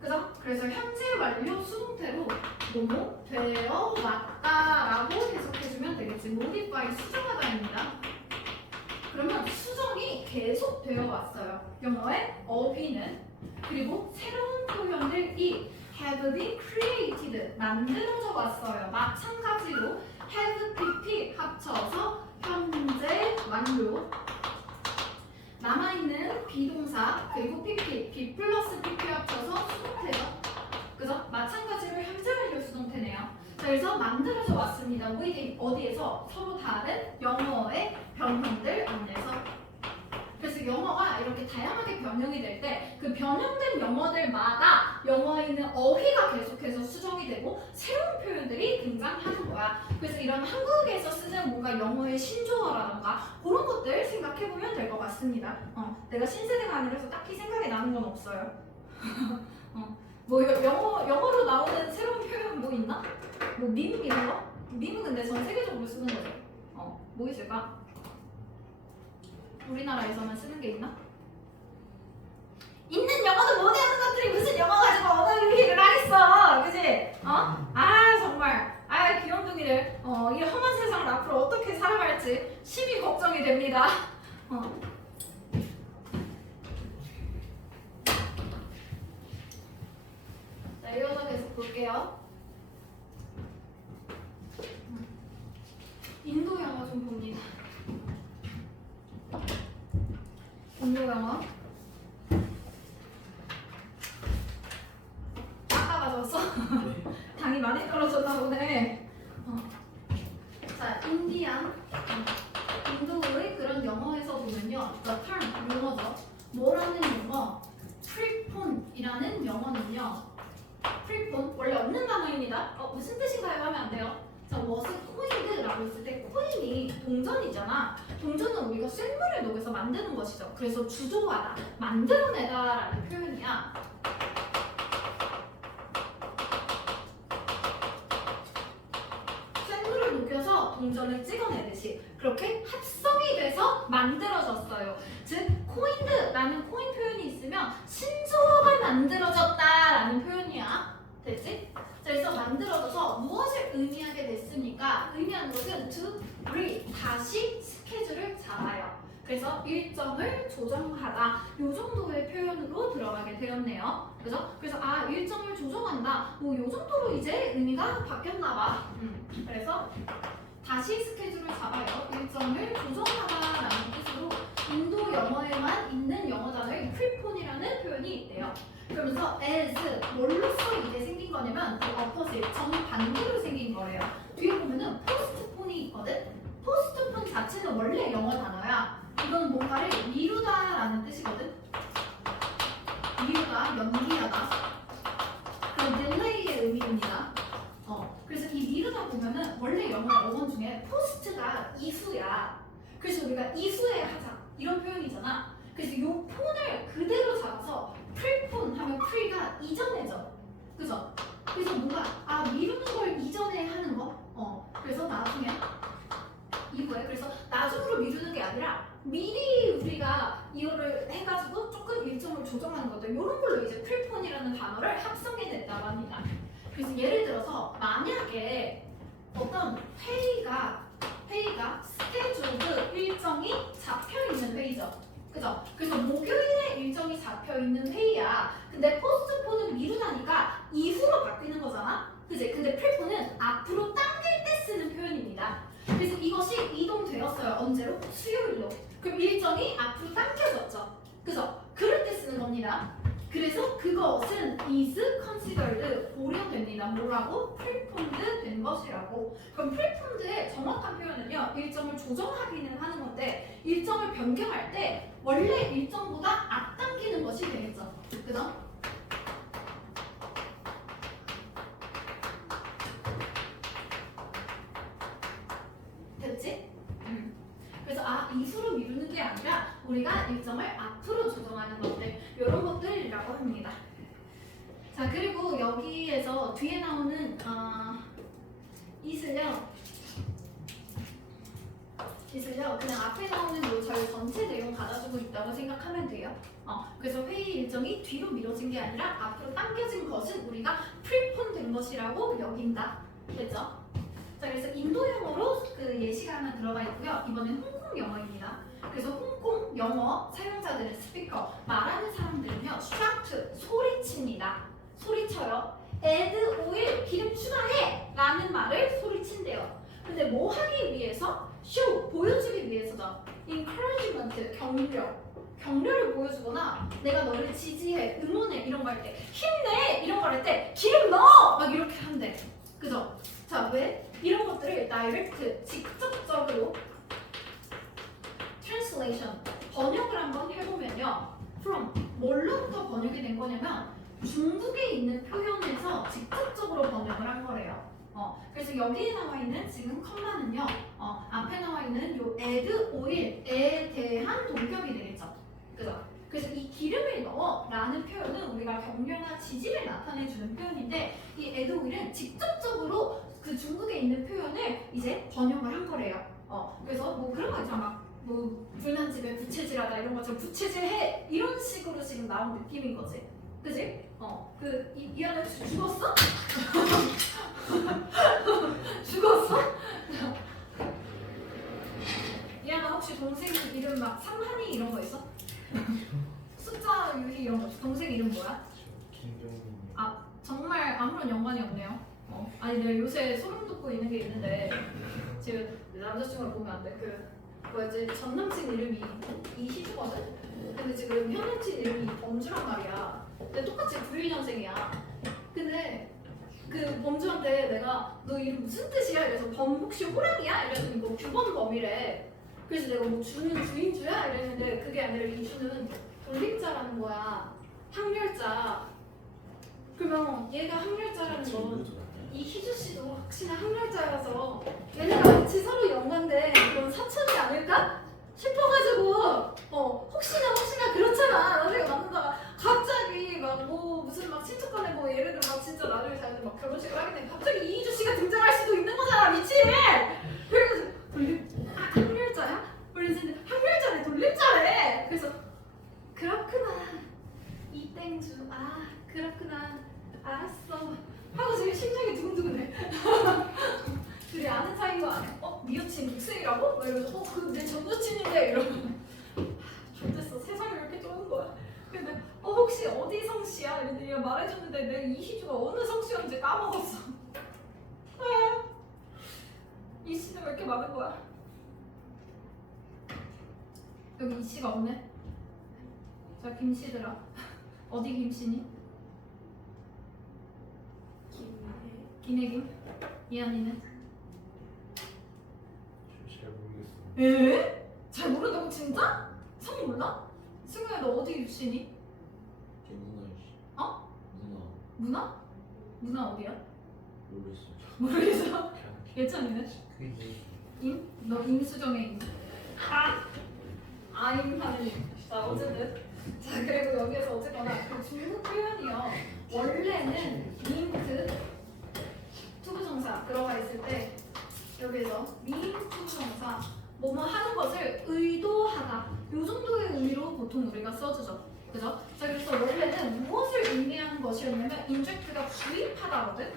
그죠? 그래서 현재 완료 수동태로 뭐뭐 되어 왔다라고 해석해주면 되겠지. modify 수정하다입니다. 그러면 수정이 계속 되어 왔어요. 영어의 어휘는. 그리고 새로운 표현들이 have been created, 만들어져 왔어요. 마찬가지로 have, pp 합쳐서 현재 완료. 남아있는 비동사 그리고 pp, b 플러스 pp 합쳐서 수동태요. 그죠? 마찬가지로 현재 완료 수동태네요. 자, 그래서 만들어져 왔습니다. within, 어디에서? 서로 다른 영어의 변형들 안에서. 그래서 영어가 이렇게 다양하게 변형이 될 때 그 변형된 영어들마다 영어에 있는 어휘가 계속해서 수정이 되고 새로운 표현들이 등장하는 거야. 그래서 이런 한국에서 쓰는 뭔가 영어의 신조어라던가 그런 것들 생각해보면 될 것 같습니다. 내가 신세대가 아니라서 딱히 생각이 나는 건 없어요. 뭐 영어로 나오는 새로운 표현 뭐 있나? 뭐 밈 이런 거? 밈은 근데 전 세계적으로 쓰는 거죠. 뭐 있을까? 우리나라에서만 쓰는 게 있나? 있는 영어도 못 외우는 것들이 무슨 영어 가지고 언어 유희를 하겠어, 그지? 아 정말, 귀염둥이들, 이 험한 세상을 앞으로 어떻게 살아갈지 심히 걱정이 됩니다. 자, 이어서 계속 볼게요. 인도 영어 좀 봅니다. 인도 영어. 아까 가져왔어? 당이 많이 떨어졌나 보네. 자, 인디안. 인도의 그런 영어에서 보면요. The term, 용어죠. 뭐라는 용어? 프리폰이라는 영어는요. 프리폰, 원래 없는 단어입니다. 무슨 뜻인가요? 하면 안 돼요. 자, was coined라고 했을 때 코인이 동전이잖아. 동전은 우리가 쇳물을 녹여서 만드는 것이죠. 그래서 주조하다, 만들어내다라는 표현이야. 쇳물을 녹여서 동전을 찍어내듯이 그렇게 합성이 돼서 만들어졌어요. 즉, coined라는 코인 표현이 있으면 신조어가 만들어졌다라는 표현이야. 됐지? 그래서 만들어져서 무엇을 의미하게 됐습니까? 의미하는 것은 to read, 다시 스케줄을 잡아요. 그래서 일정을 조정하다, 요 정도의 표현으로 들어가게 되었네요. 그죠? 그래서 일정을 조정한다, 뭐 요 정도로 이제 의미가 바뀌었나 봐. 그래서 다시 스케줄을 잡아요. 일정을 조정하다라는 뜻으로 인도 영어에만 있는 영어 단어에 프리폰이라는 표현이 있대요. 그러면서 as, 뭘로써 이제 생긴 거냐면 opposite, 정반대로 생긴 거래요. 뒤에 보면은 postpone이 있거든? postpone 자체는 원래 영어 단어야. 이건 뭔가를 미루다라는 뜻이거든? 미루다, 연기하다. 그럼 delay의 의미입니다. 그래서 이 미루다 보면은 원래 영어 어원 중에 post가 이후야. 그래서 우리가 이후에 하자 이런 표현이잖아. 그래서 이 폰을 그대로 잡아서 하면 pre가 이전해져. 그죠? 그래서 뭔가 미루는 걸 이전에 하는 거. 그래서 나중에 이후에 그래서 나중으로 미루는 게 아니라 미리 우리가 이거를 해가지고 조금 일정을 조정하는 것들 이런 걸로 이제 프리폰이라는 단어를 합성해냈다고 합니다. 그래서 예를 들어서 만약에 어떤 회의가 스케줄드 일정이 잡혀있는 회의죠. 그죠? 그래서 목요일에 일정이 잡혀있는 회의야. 근데 포스트폰은 미루다니까 이후로 바뀌는 거잖아. 그지? 근데 프리폰은 앞으로 당길 때 쓰는 표현입니다. 그래서 이것이 이동되었어요. 언제로? 수요일로. 그럼 일정이 앞으로 당겨졌죠. 그죠? 그럴 때 쓰는 겁니다. 그래서 그것은 is considered 고려됩니다. 뭐라고? preponed 된 것이라고. 그럼 preponed의 정확한 표현은요. 일정을 조정하기는 하는 건데 일정을 변경할 때 원래 일정보다 앞당기는 것이 되겠죠. 그죠? 됐지? 그래서 이후로 미루는 게 아니라 우리가 일정을 앞으로 조정하는 것들 이런 것들이라고 합니다. 자 그리고 여기에서 뒤에 나오는 it을요 그냥 앞에 나오는 요 저희 전체 내용 받아주고 있다고 생각하면 돼요. 그래서 회의 일정이 뒤로 미뤄진 게 아니라 앞으로 당겨진 것은 우리가 프리폰 된 것이라고 여긴다. 됐죠? 자 그래서 인도 영어로 그 예시가 하나 들어가 있고요. 이번엔 홍콩 영어입니다. 그래서 홍콩 영어 사용자들은 스피커 말하는 사람들은요 shout 소리칩니다. 소리쳐요. add oil 기름 추가해 라는 말을 소리친대요. 근데 뭐 하기 위해서? show 보여주기 위해서죠. encouragement 격려를 보여주거나 내가 너를 지지해 응원해 이런 거 할 때 힘내 이런 걸 할 때 기름 넣어 막 이렇게 한대. 그죠? 자 왜? 이런 것들을 direct 직접적으로 translation 번역을 한번 해보면요. from 뭘로부터 번역이 된 거냐면 중국에 있는 표현에서 직접적으로 번역을 한 거래요. 그래서 여기에 나와 있는 지금 컴마는요. 앞에 나와 있는 요 add oil에 대한 동격이 되겠죠. 그죠? 그래서 이 기름을 넣어 라는 표현은 우리가 격려나 지지를 나타내주는 표현인데 이 add oil은 직접적으로 그 중국에 있는 표현을 이제 번역을 한 거래요. 그래서 뭐 그런 거 있잖아. 뭐 불난 집에 부채질하다 이런 것처럼 부채질해 이런 식으로 지금 나온 느낌인 거지. 그지? 이 아들 혹시 죽었어? 죽었어? 이 아들 혹시 동생 이름 막 상한이 이런 거 있어? 숫자 유희 이런 거 있어? 동생 이름 뭐야? 김경민. 정말 아무런 연관이 없네요. 아니 내가 요새 소름 돋고 있는 게 있는데 지금 남자친구를 보면 안 돼. 뭐였지? 전 남친 이름이 이희주거든? 근데 지금 현 남친 이름이 범주란 말이야. 근데 똑같이 92년생이야. 근데 그 범주한테 내가 너 이름 무슨 뜻이야? 이래서 범 혹시 호랑이야? 이랬더니 뭐 9번 범이래. 그래서 내가 뭐 주는 주인주야? 이랬는데 그게 아니라 이 주는 돌림자라는 거야. 항렬자. 그러면 얘가 항렬자라는 건 이 희주 씨도 혹시나 항렬자여서 얘네 같이 서로 연관돼 이건 사촌이 아닐까 싶어가지고 혹시나 그렇잖아. 나중에 만나다가 갑자기 막 뭐 무슨 막 친척간에 뭐 얘네들 막 진짜 나중에 자기들 막 결혼식을 하게 되면 갑자기 이희주 씨가 등장할 수도 있는 거잖아. 미친. 그래가지고 항렬자야? 그래서 항렬자래 돌림자래. 그래서 그렇구나 이땡주 그렇구나 알았어 하고 지금 심장이 두근두근해. 둘이 아는 사이인 거 아니야? 미여친 육생이라고? 막 이러면서 내 전여친인데 이러고 좋댔어. 세상이 왜 이렇게 좁은 거야. 근데 혹시 어디 성씨야? 이랬더니 얘가 말해줬는데 내 이희주가 어느 성씨였는지 까먹었어. 이 씨는 왜 이렇게 많은 거야? 여기 이 씨가 없네. 자 김씨들아 어디 김씨니? 김혜김? 이한이는? 잘 모르겠어. 에? 잘 모른다고 진짜? 성 몰라? 승우야 너 어디 유치니? 김문아 씨. 문아. 문화? 문화 어디야? 모르겠어. 모르겠어. 예찬이는? 그게 뭐지? 임? 너 임수정의 임. 아임 하는 임. 자 어쨌든 자 그리고 여기에서 어쨌거나 그 중국 표현이요. 원래는 민트 투부정사 들어가 있을 때 여기에서 민트 투부정사 뭐뭐 하는 것을 의도하다 요 정도의 의미로 보통 우리가 써주죠. 그죠? 자 그래서 원래는 무엇을 의미하는 것이었냐면 inject가 주입하다거든.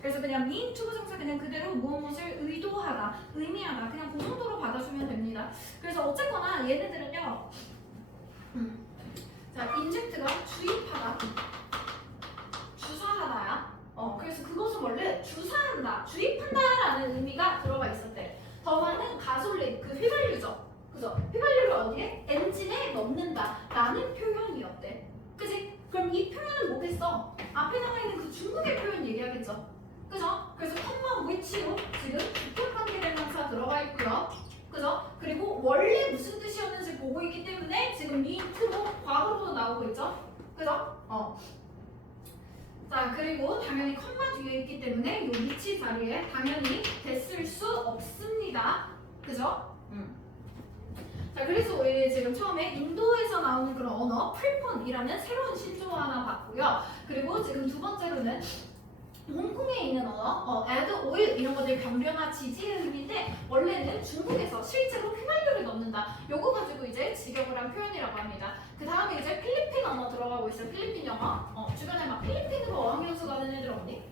그래서 그냥 mean 투부정사 그냥 그대로 무엇을 의도하다, 의미하다 그냥 그 정도로 받아주면 됩니다. 그래서 어쨌거나 얘네들은요. 자 inject가 주입하다, 주사하다야. 그래서 그것은 원래 주사한다, 주입한다라는 의미가 들어가 있었대. 더 많은 가솔린, 그 휘발유죠. 그죠? 휘발유를 어디에? 엔진에 넣는다 라는 표현이었대. 그지? 그럼 이 표현은 뭐겠어? 앞에 나와 있는 그 중국의 표현 얘기하겠죠. 그죠? 그래서 컴마 위치로 지금 직접관계대명사 들어가 있고요. 그죠? 그리고 원래 무슨 뜻이었는지 보고 있기 때문에 지금 민트로 과거로도 나오고 있죠. 그죠? 자 그리고 당연히 컴마 뒤에 있기 때문에 이 위치 자리에 당연히 됐을 수 없습니다. 그죠? 자 그래서 우리 지금 처음에 인도에서 나오는 그런 언어 프리폰이라는 새로운 신조어 하나 봤고요. 그리고 지금 두 번째로는 홍콩에 있는 언어 add oil 이런 것들 변변화 지지의 의미인데 원래는 중국에서 실제로 휘발유를 넣는다. 요거 가지고 이제 직역을 한 표현이라고 합니다. 그 다음에 이제 필리핀 언어 들어가고 있어요. 필리핀 영어. 주변에 막 필리핀으로 어학연수 가는 애들 없니?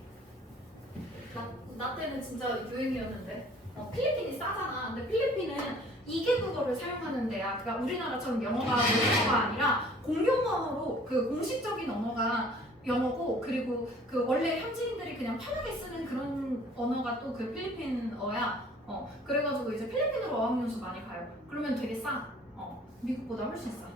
나 때는 진짜 유행이었는데. 필리핀이 싸잖아. 근데 필리핀은 2개국어를 사용하는 데야. 그러니까 우리나라처럼 영어가 모국어가 아니라 공용 언어로 그 공식적인 언어가 영어고 그리고 그 원래 현지인들이 그냥 편하게 쓰는 그런 언어가 또 그 필리핀어야. 그래가지고 이제 필리핀으로 어학연수 많이 가요. 그러면 되게 싸. 미국보다 훨씬 싸.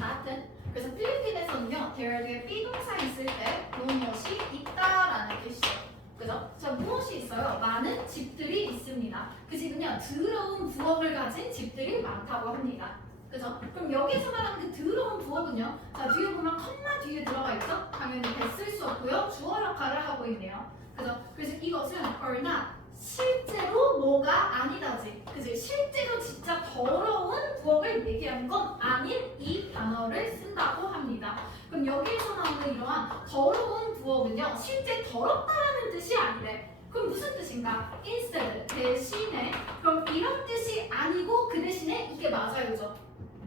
하여튼 그래서 필리핀에서는요 대략의 비동사 있을 때 무엇이 있다라는 뜻이에요. 그죠? 자 무엇이 있어요? 많은 집들이 있습니다. 그 집은요 더러운 부엌을 가진 집들이 많다고 합니다. 그죠? 그럼 여기서 말하는 그 더러운 부엌은요. 자 뒤에 보면 컴마 뒤에 들어가 있죠? 당연히 됐을 수 없고요. 주어 역할을 하고 있네요. 그죠? 그래서 이것은 are not 실제로 뭐가 아니다지. 그지? 실제로 진짜 더러운 부엌을 얘기하는 건 아닌 이 단어를 쓴다고 합니다. 그럼 여기에서 나오는 이러한 더러운 부엌은요 실제 더럽다라는 뜻이 아니래. 그럼 무슨 뜻인가? instead 대신에 그럼 이런 뜻이 아니고 그 대신에 이게 맞아요죠.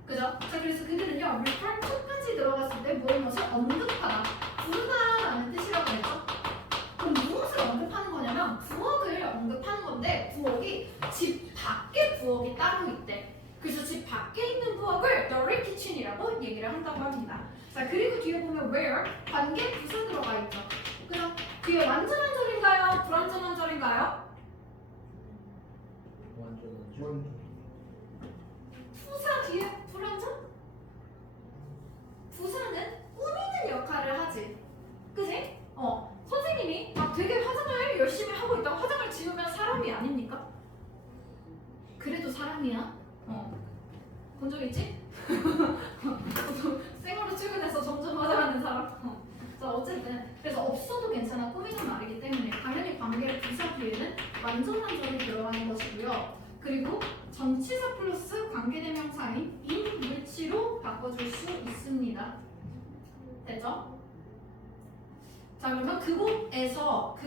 그죠? 자 그래서 그들은요 refer to까지 들어갔을 때 무엇을 언급하다, 부르다라는 뜻이라고 했죠. 그럼 무엇을 언급하는 거냐면 부엌을 언급하는 건데 부엌이 집 밖에 부엌이 따로 있대. 그래서 집 밖에 있는 부엌을 dirty kitchen이라고 얘기를 한다고 합니다. 자 그리고 뒤에 보면 where 관계 부사 들어가 있죠. 그죠? 뒤에 완전한 절인가요? 불완전한 절인가요? 완전 부사 뒤에 불완전? 부사는 꾸미는 역할을 하지. 그지? 선생님이 막 되게 화장을 열심히 하고 있다고 화장을 지우면 사람이 아닙니까? 그래도 사람이야. 본 적 있지? 생으로 출근해서 점점 화장하는 사람. 자 어쨌든 그래서 없어도 괜찮아 꾸미는 말이기 때문에 당연히 관계 부사 뒤에는 완전한 절이 들어가는 것이고요. 그리고 전치사 플러스 관계대명사인 in which로 바꿔줄 수 있습니다. 됐죠? 자 그러면 그곳에서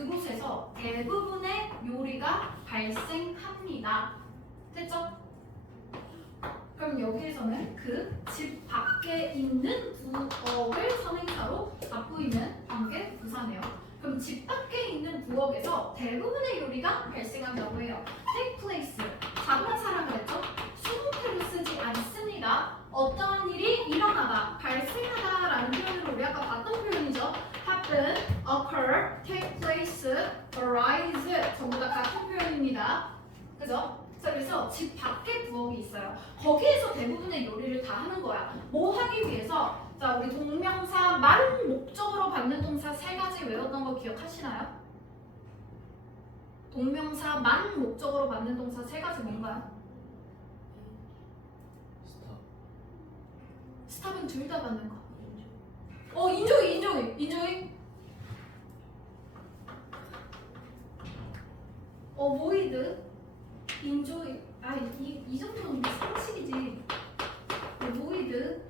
대부분의 요리가 발생합니다. 됐죠? 그럼 여기에서는 그 집 밖에 있는 부엌을 선행사로 갖고 있는 관계 부사네요. 그럼 집 밖에 있는 부엌에서 대부분의 요리가 발생한다고 해요. take place 자동사라 그랬죠? 수동태로 쓰지 않습니다. 어떠한 일이 일어나다, 발생하다라는 표현으로 우리 아까 봤던 표현이죠. happen, occur, take place, arise 전부 다 같은 표현입니다. 그죠? 자 그래서 집 밖에 부엌이 있어요. 거기에서 대부분의 요리를 다 하는 거야. 뭐 하기 위해서? 자 우리 동명사 만 목적으로 받는 동사 세 가지 외웠던 거 기억하시나요? 동명사 만 목적으로 받는 동사 세 가지 뭔가요? 스탑은 둘 다 받는 거. 인조이. 모이드, 인조이. 이 정도는 상식이지. 모이드,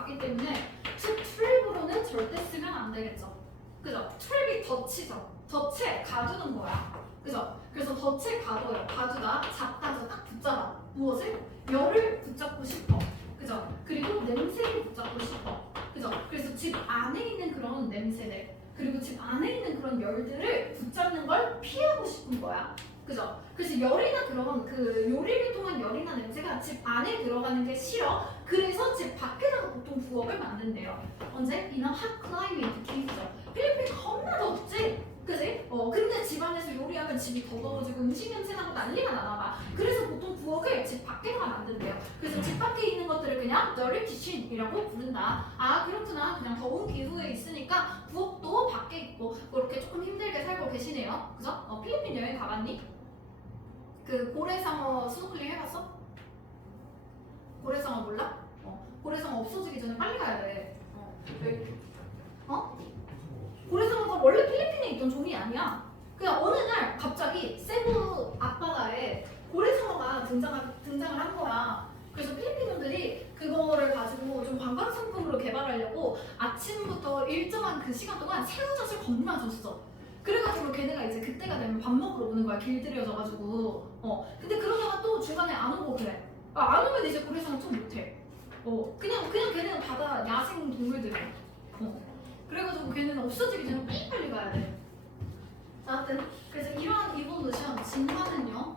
맞기 때문에 to trip으로는 절대 쓰면 안 되겠죠. 그죠? trip이 덫이죠. 덫에 가두는 거야. 그죠? 그래서 덫에 가둬요. 가두다, 잡다서 딱 붙잡아. 무엇을? 열을 붙잡고 싶어. 그죠? 그리고 냄새를 붙잡고 싶어. 그죠? 그래서 집 안에 있는 그런 냄새들, 그리고 집 안에 있는 그런 열들을 붙잡는 걸 피하고 싶은 거야. 그죠? 그래서 열이나 그런 그 요리를 통한 열이나 냄새가 집 안에 들어가는 게 싫어. 그래서 집 밖에다가 보통 부엌을 만든대요. 언제? In a hot climate 케이스죠. 필리핀 겁나 덥지? 그지? 근데 집 안에서 요리하면 집이 더워지고 음식 냄새 나고 난리가 나나 봐. 그래서 보통 부엌을 집 밖에다가 만든대요. 그래서 집 밖에 있는 것들을 그냥 dirty kitchen이라고 부른다. 아 그렇구나. 그냥 더운 기후에 있으니까 부엌도 밖에 있고 뭐 이렇게 조금 힘들게 살고 계시네요. 그죠? 필리핀 여행 가봤니? 그 고래상어 스노클링 해봤어? 고래상어 몰라? 고래상어 없어지기 전에 빨리 가야 돼. 왜? 고래상어가 원래 필리핀에 있던 종이 아니야. 그냥 어느 날 갑자기 세부 앞바다에 고래상어가 등장을 한 거야. 그래서 필리핀분들이 그거를 가지고 좀 관광 상품으로 개발하려고 아침부터 일정한 그 시간 동안 새우젓을 겁나 줬어. 그래가지고 걔네가 이제 그때가 되면 밥 먹으러 오는 거야. 길들여져가지고. 근데 그러다가 또 중간에 안 오고 그래. 안 오면 이제 고래상어 좀 못해. 그냥 걔네는 바다 야생 동물들이야. 그래가지고 걔네는 없어지기 전에 빨리빨리 가야 돼. 자, 하여튼 그래서 이러한 이볼루션 진화는요.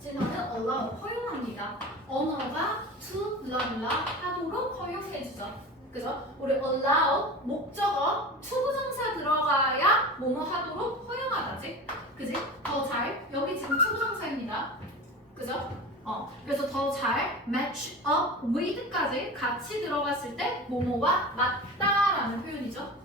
진화는 allow 허용합니다. 언어가 to learn 하도록 허용해주죠. 그죠? 우리 allow 목적어 투부정사 들어가야 뭐뭐 하도록 허용하다지. 그지? 더 잘 여기 지금 투부정사입니다. 그죠? 그래서 더 잘 match up with까지 같이 들어갔을 때 뭐뭐와 맞다라는 표현이죠.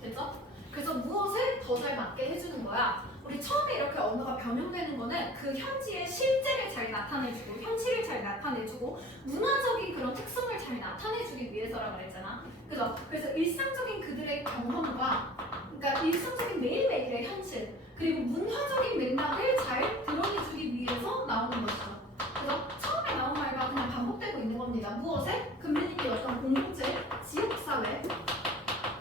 됐죠? 그래서 무엇을 더 잘 맞게 해주는 거야? 우리 처음에 이렇게 언어가 변형되는 거는 그 현지의 실제를 잘 나타내주고 현실을 잘 나타내주고 문화적인 그런 특성을 잘 나타내주기 위해서라고 그랬잖아. 그죠? 그래서 일상적인 그들의 경험과 그러니까 일상적인 매일매일의 현실 그리고 문화적인 맥락을 잘 드러내주기 위해서 나오는 것이죠. 그래서 처음에 나온 말과 그냥 반복되고 있는 겁니다. 무엇에? 커뮤니티 어떤 공동체, 지역사회.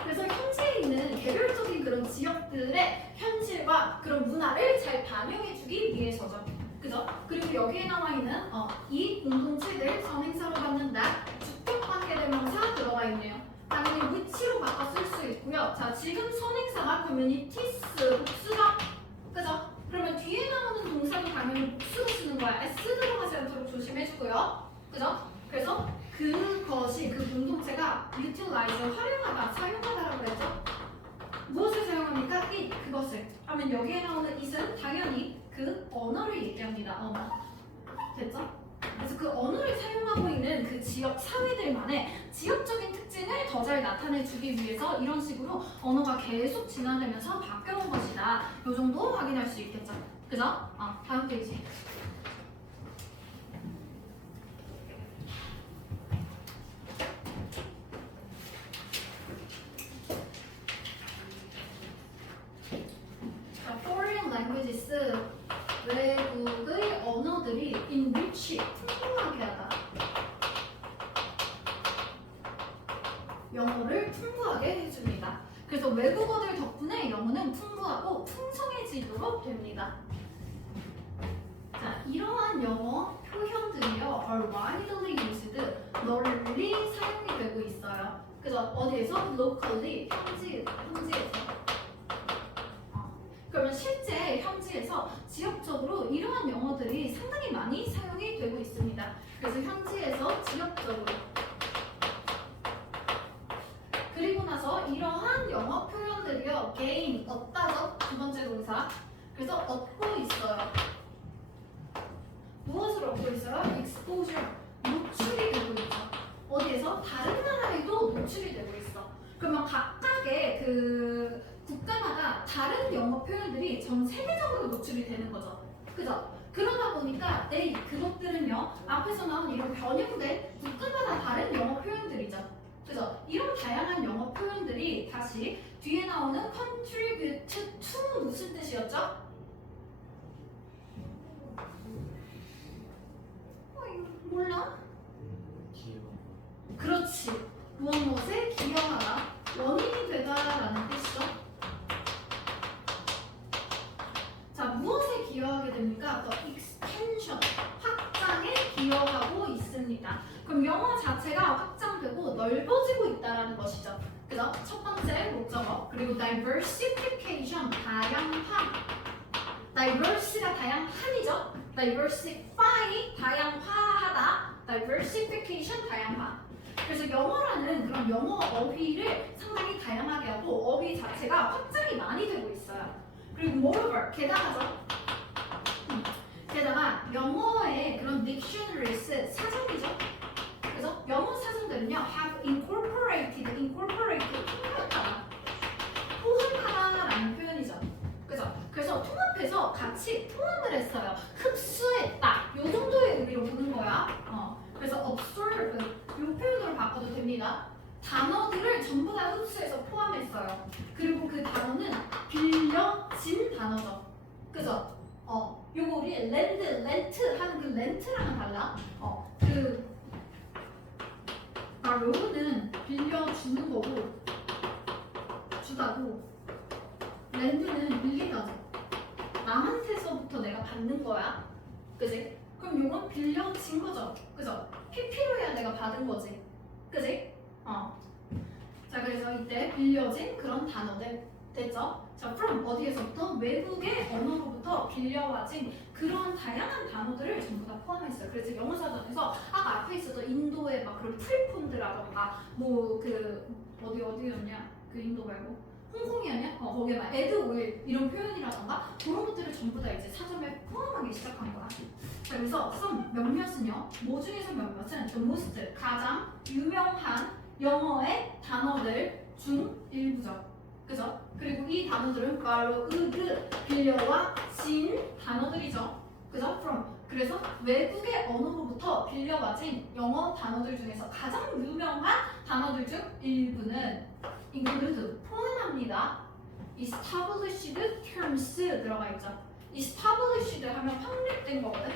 그래서 현지에 있는 개별적인 그런 지역들의 현실과 그런 문화를 잘 반영해주기 위해서죠. 그죠? 그리고 여기에 나와 있는 이 공동체들 선행사로 받는다. 주격관계대명사 들어가 있네요. 당연히 which로 바꿔 쓸 수 있고요. 자, 지금 선행사가 communities 복수다. 그죠? 그러면 뒤에 나오는 동사도 당연히 복수로 쓰는 거야. S 들어가지 않도록 조심해주고요. 그죠? 그래서 그것이 그 공동체가 utilize 활용하다, 사용하다라고 그랬죠? 무엇을 사용합니까? it 그것을. 하면 여기에 나오는 it은 당연히 그 언어를 얘기합니다. 언어. 됐죠? 그래서 그 언어를 사용하고 있는 그 지역 사회들만의 지역적인 특징을 더 잘 나타내주기 위해서 이런 식으로 언어가 계속 진화되면서 바뀌어온 것이다. 이 정도 확인할 수 있겠죠. 그죠? 다음 페이지. 자, foreign languages 외국의 언어들이 enrich 풍부하게 하다. 영어를 풍부하게 해줍니다. 그래서 외국어들 덕분에 영어는 풍부하고 풍성해지도록 됩니다. 자, 이러한 영어 표현들이요 are widely used, 널리 사용이 되고 있어요. 그래서 어디에서? locally, 현지에서. 그러면 실제 현지에서 지역적으로 이러한 영어들이 상당히 많이 사용이 되고 있습니다. 그래서 현지에서 지역적으로. 그리고 나서 이러한 영어 표현들이요 gain, 얻다죠. 두 번째 동사. 그래서 얻고 있어요. 무엇을 얻고 있어요? exposure, 노출이 되고 있죠. 어디에서? 다른 나라에도 노출이 되고 있어. 그러면 각각의 그 국가마다 다른 영어 표현들이 전 세계적으로 노출이 되는 거죠. 그죠? 그러다 보니까 그것들은요 앞에서 나온 이런 변형된 국가마다 다른 영어 표현들이죠. 그죠? 이런 다양한 영어 표현들이 다시 뒤에 나오는 contribute to 무슨 뜻이었죠? 몰라? 기회가. 그렇지. 무엇에 기여하다. 원인이 되다라는 뜻이죠. 자, 무엇에 기여하게 됩니까? The extension. 확장에 기여하고 있습니다. 그럼 영어 자체가 확장되고 넓어지고 있다라는 것이죠. 그죠? 첫 번째 목적어. 그리고 diversification. 다양화. divers가 다양한이죠. diversify. 다양화하다. diversification. 다양화. 그래서 영어라는 그런 영어 어휘를 상당히 다양하게 하고 어휘 자체가 확장이 많이 되고 있어요. 그리고 moreover, 게다가죠. 게다가 영어의 그런 dictionaries, 사전이죠. 그래서 영어 사전들은요, have incorporated, 통합하다, 포함하다라는 표현이죠. 그죠? 그래서 통합해서 같이 포함을 했어요. 흡수했다. 요 정도의 의미로 보는 거야. 그래서 absorb, 요 표현으로 바꿔도 됩니다. 단어들을 전부 다 흡수해서 포함했어요. 그리고 그 단어는 빌려진 단어죠. 그죠? 요거 우리 렌트 하는 그 렌트랑은 달라. 그 로는 빌려주는 거고 주다고 렌트는 빌리다죠. 남한테서부터 내가 받는 거야. 그지? 그럼 요건 빌려진 거죠. 그죠? PP로 해야 내가 받은 거지. 그지? 자, 그래서 이때 빌려진 그런 단어들 됐죠? 자, from 어디에서부터? 외국의 언어로부터 빌려와진 그런 다양한 단어들을 전부 다 포함했어요. 그래서 영어 사전에서 아까 앞에 있었던 인도의 막 그런 프리폰드라던가 뭐 그 어디였냐? 그 인도 말고 홍콩이었냐? 거기에 막 에드 오일 이런 표현이라던가 그런 것들을 전부 다 이제 사전에 포함하기 시작한 거야. 자, 그래서 some 몇몇은요. 뭐 중에서 몇몇은 the most 가장 유명한 영어의 단어들 중 일부죠. 그죠? 그리고 이 단어들은 바로 빌려와 진 단어들이죠. 그죠? from. 그래서 외국의 언어로부터 빌려와진 영어 단어들 중에서 가장 유명한 단어들 중 일부는 include 포함합니다. established terms 들어가 있죠. established 하면 확립된 거거든.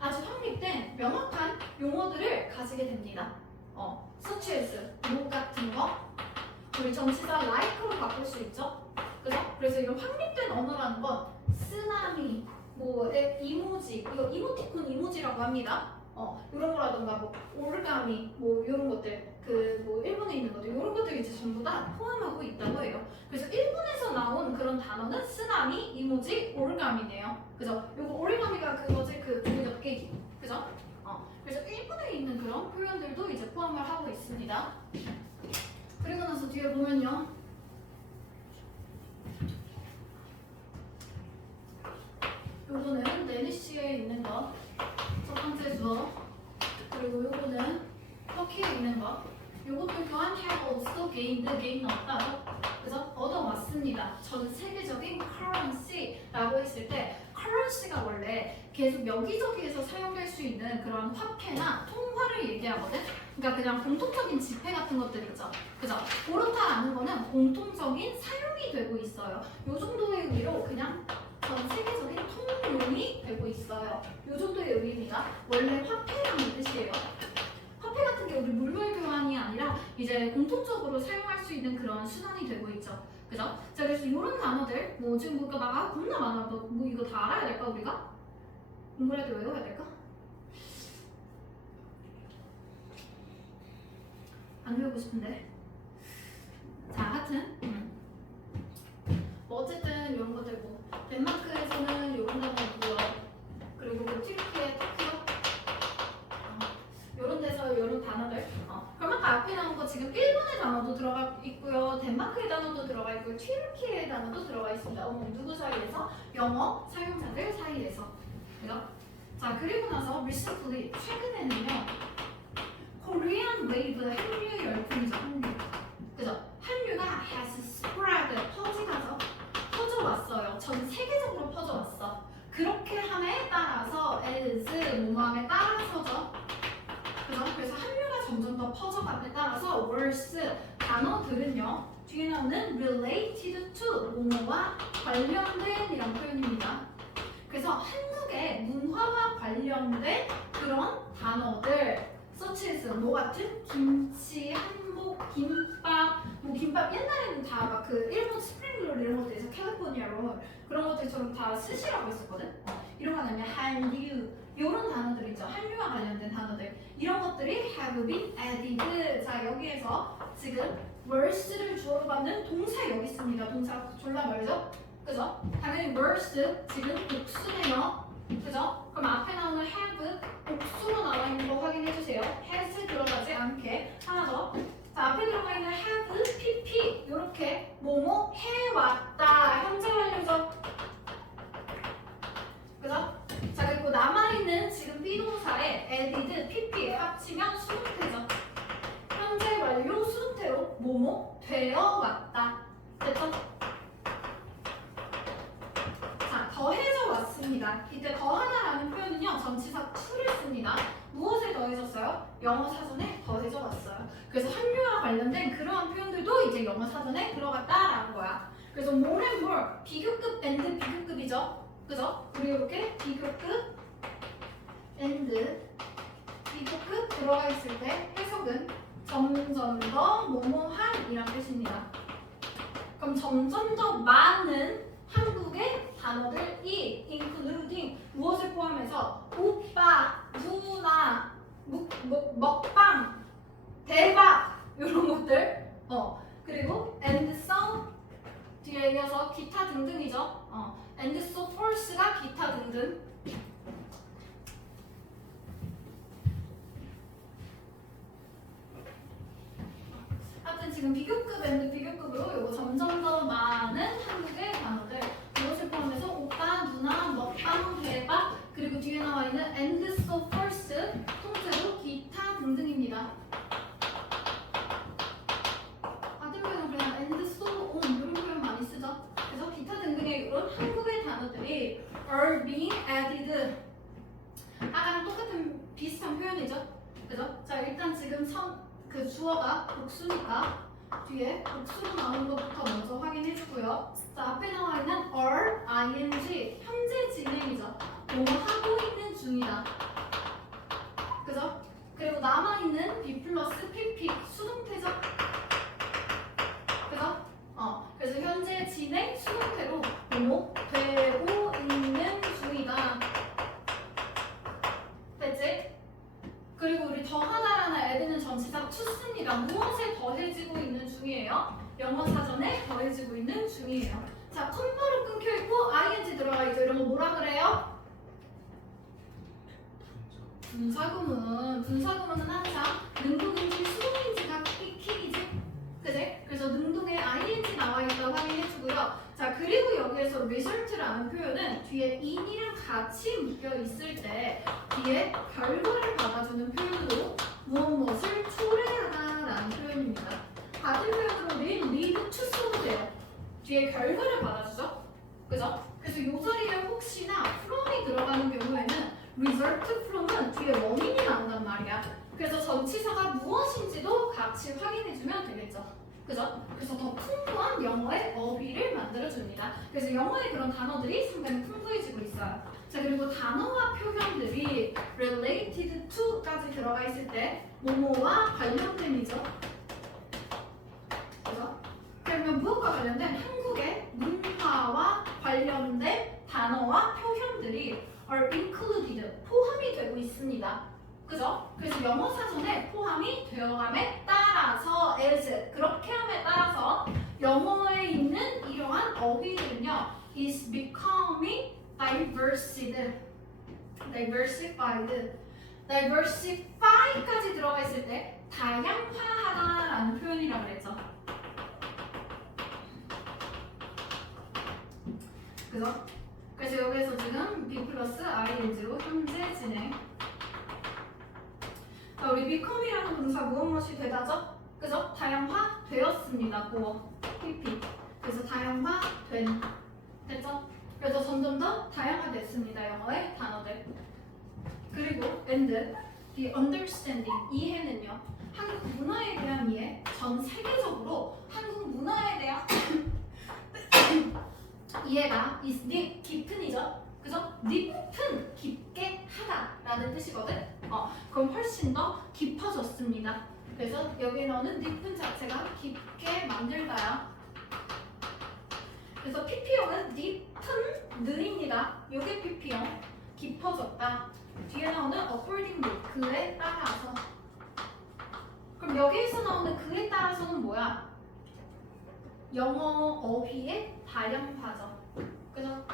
아주 확립된 명확한 용어들을 가지게 됩니다. such as 뭐 같은 거 우리 전치사 like로 바꿀 수 있죠. 그죠? 그래서 이런 확립된 언어라는 건 쓰나미, 뭐 이모지, 이거 이모티콘 이모지라고 합니다. 이런 거라던가 뭐 오르가미, 뭐 이런 것들, 그 뭐 일본에 있는 것들 이런 것들 이제 전부 다 포함하고 있다고 해요. 그래서 일본에서 나온 그런 단어는 쓰나미, 이모지, 오르가미네요. 그죠? 요거 오리가미가 그거지 그 종이접기, 그죠? 그래서 일본에 있는 그런 표현들도 이제 포함을 하고 있습니다. 그리고 나서 뒤에 보면요. 요거는 네니시에 있는 거, 첫 번째 주어. 그리고 요거는 터키에 있는 거. 요것도 또한 have also gained, gain 얻다. 그래서 얻어왔습니다. 전 세계적인 currency라고 했을 때 currency가 원래 계속 여기저기에서 사용될 수 있는 그런 화폐나 통화를 얘기하거든. 그러니까 그냥 공통적인 지폐 같은 것들 있죠. 그죠? 그렇다라는 거는 공통적인 사용이 되고 있어요. 요 정도의 의미로 그냥 전 세계적인 통용이 되고 있어요. 요 정도의 의미입니다. 원래 화폐라는 뜻이에요. 화폐 같은 게 우리 물물 교환이 아니라 이제 공통적으로 사용할 수 있는 그런 수단이 되고 있죠. 그죠? 자, 그래서 이런 단어들 뭐 지금 뭔가 막 겁나 많아. 뭐 이거 다 알아야 될까 우리가? 공부할 때 외워야 될까? 안 외우고 싶은데. 자, 하여튼 뭐 어쨌든 이런 것들 뭐 덴마크에서는 이런 단어고요. 그리고 뭐 튀르키예, 터키요. 이런 데서 이런 단어들. 그럼 아까 앞에 나온 거 지금 일본의 단어도 들어가 있고요. 덴마크의 단어도 들어가 있고요. 튀르키예의 단어도 들어가 있습니다. 누구 사이에서? 영어 사용자들 사이에서. 그죠? 자, 그리고 나서 recently 최근에는요. Korean wave 한류 열풍이죠. 한류. 그죠? 한류가 has spread 퍼져가죠. 퍼져왔어요. 전 세계적으로 퍼져왔어. 그렇게 함에 따라서 as 뭐뭐함에 따라서죠. 그죠? 그래서 한류가 점점 더 퍼져감에 따라서 words 단어들은요. 뒤에 나오는 related to 뭐뭐와 관련된 이런 표현입니다. 그래서 한국에 한국의 문화와 관련된 그런 단어들 such as 뭐 같은? 김치, 한복, 김밥 뭐 김밥 옛날에는 다 막 그 일본 스프링롤 이런 것들에서 캘리포니아 롤 그런 것들처럼 다 스시라고 했었거든. 이런 거 아니면 한류 이런 단어들 있죠. 한류와 관련된 단어들 이런 것들이 have been added. 자 여기에서 지금 verse를 주어로 받는 동사 여기 있습니다. 동사 졸라 말죠? 그죠? 당연히 verse 지금 복수네요. 그죠? 그럼 앞에 나오는 have 복수로 나와 있는 거 확인해 주세요. has 들어가지 않게 하나 더. 자 앞에 들어가 있는 have, pp 이렇게 뭐뭐 해왔다 현재 완료죠. 그죠? 자 그리고 남아있는 지금 비동사에 added, pp 합치면 수동태죠. 현재 완료 수동태로 뭐뭐 되어왔다. 됐죠? 자 더해져 왔습니다. 이때 더하다라는 표현은요 전치사 to를 씁니다. 무엇에 더해졌어요? 영어 사전에 더해져 왔어요. 그래서 한류와 관련된 그러한 표현들도 이제 영어 사전에 들어갔다라는 거야. 그래서 more and more 비교급 and 비교급이죠. 그죠? 우리 이렇게 비교급 and 비교급 들어가 있을 때 해석은 점점 더 뭐뭐한이란 뜻입니다. 그럼 점점 더 많은 한국의 단어들이 including 무엇을 포함해서 오빠, 누나, 먹방, 대박 이런 것들 그리고 and so 뒤에 이어서 기타 등등이죠. and so forth가 기타 등등 하여튼 지금 비교급 and 비교급으로 요거 점점 더 많은 한국의 단어들 이것을 포함해서 오빠, 누나, 먹방, 대박 그리고 뒤에 나와 있는 and so forth 통째로 기타 등등입니다. 같은 표현은 그냥 and so on 이런 표현 많이 쓰죠. 그래서 기타 등등의 이런 한국의 단어들이 are being added 아까랑 똑같은 비슷한 표현이죠. 그죠? 자 일단 지금 그 주어가 복수니까 뒤에 복수로 나오는 것부터 먼저 확인해 주고요. 자 앞에 나와 있는 are, ing 현재 진행이죠. 뭐 하고 있는 중이다. 그죠? 그리고 남아 있는 be 플러스 pp 수동태죠. 그죠? 그래서 현재 진행 수동태로 뭐 되고 있는 중이다. 됐지? 그리고 우리 더하다라는 add는 전치사 to 씁니다. 무엇에 더해지고 있는 중이에요? 영어 사전에 더해지고 있는 중이에요. 자, 컴마로 끊겨 있고 ing 들어가 있죠. 이런 거 뭐라 그래요? 분사구문은 항상 능동인지 수동인지가 킥이지. 그지? 그래서 능동에 ing 나와 있다고 확인해 주고요. 자, 그리고 여기에서 result라는 표현은 뒤에 in이랑 같이 묶여 있을 때 뒤에 결과를 받아주는 표현으로 무엇을 초래하다라는 표현입니다. 같은 표현으로 lead to 써도 돼요. 뒤에 결과를 받아주죠. 그죠? 그래서 이 자리에 혹시나 from이 들어가는 경우에는 result from은 뒤에 원인이 나온단 말이야. 그래서 전치사가 무엇인지도 같이 확인해주면 되겠죠. 그죠? 그래서 더 풍부한 영어의 어휘를 만들어줍니다. 그래서 영어의 그런 단어들이 상당히 풍부해지고 있어요. 자 그리고 단어와 표현들이 related to까지 들어가 있을 때 뭐뭐와 관련된이죠. 그죠? 그러면 무엇과 관련된 한국의 문화와 관련된 단어와 표현들이 are included 포함이 되고 있습니다. 그죠? 그래서 영어 사전에 포함이 되어감에 따라서 as 그렇게 함에 따라서 영어에 있는 이러한 어휘들은요 is becoming diversified까지 들어가 있을 때 다양화하다라는 표현이라고 그랬죠. 그죠? 그래서 여기에서 지금 be 플러스 ing로 현재 진행. 자, 우리 become이라는 동사 무엇이 되다죠? 그죠? 다양화 되었습니다. 고어 pp. 그래서 다양화된. 됐죠? 그래서 점점 더 다양화됐습니다. 영어의 단어들. 그리고 and the understanding 이해는요. 한국 문화에 대한 이해, 전 세계적으로 한국 문화에 대한 이해가 is deep, 깊은이죠. 그죠? 깊은, 깊게 하다라는 뜻이거든. 그럼 훨씬 더 깊어졌습니다. 그래서 여기 나오는 깊은 자체가 깊게 만들다야. 그래서 PP형은 깊은 늘입니다. 요게 PP형. 깊어졌다. 뒤에 나오는 accordingly 그에 따라서. 그럼 여기에서 나오는 그에 따라서는 뭐야? 영어 어휘의 다양화죠. 그죠?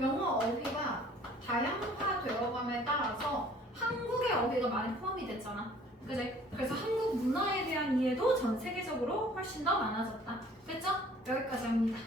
영어 어휘가 다양화되어감에 따라서 한국의 어휘가 많이 포함이 됐잖아. 그지? 그래서 한국 문화에 대한 이해도 전 세계적으로 훨씬 더 많아졌다. 됐죠? 여기까지 합니다.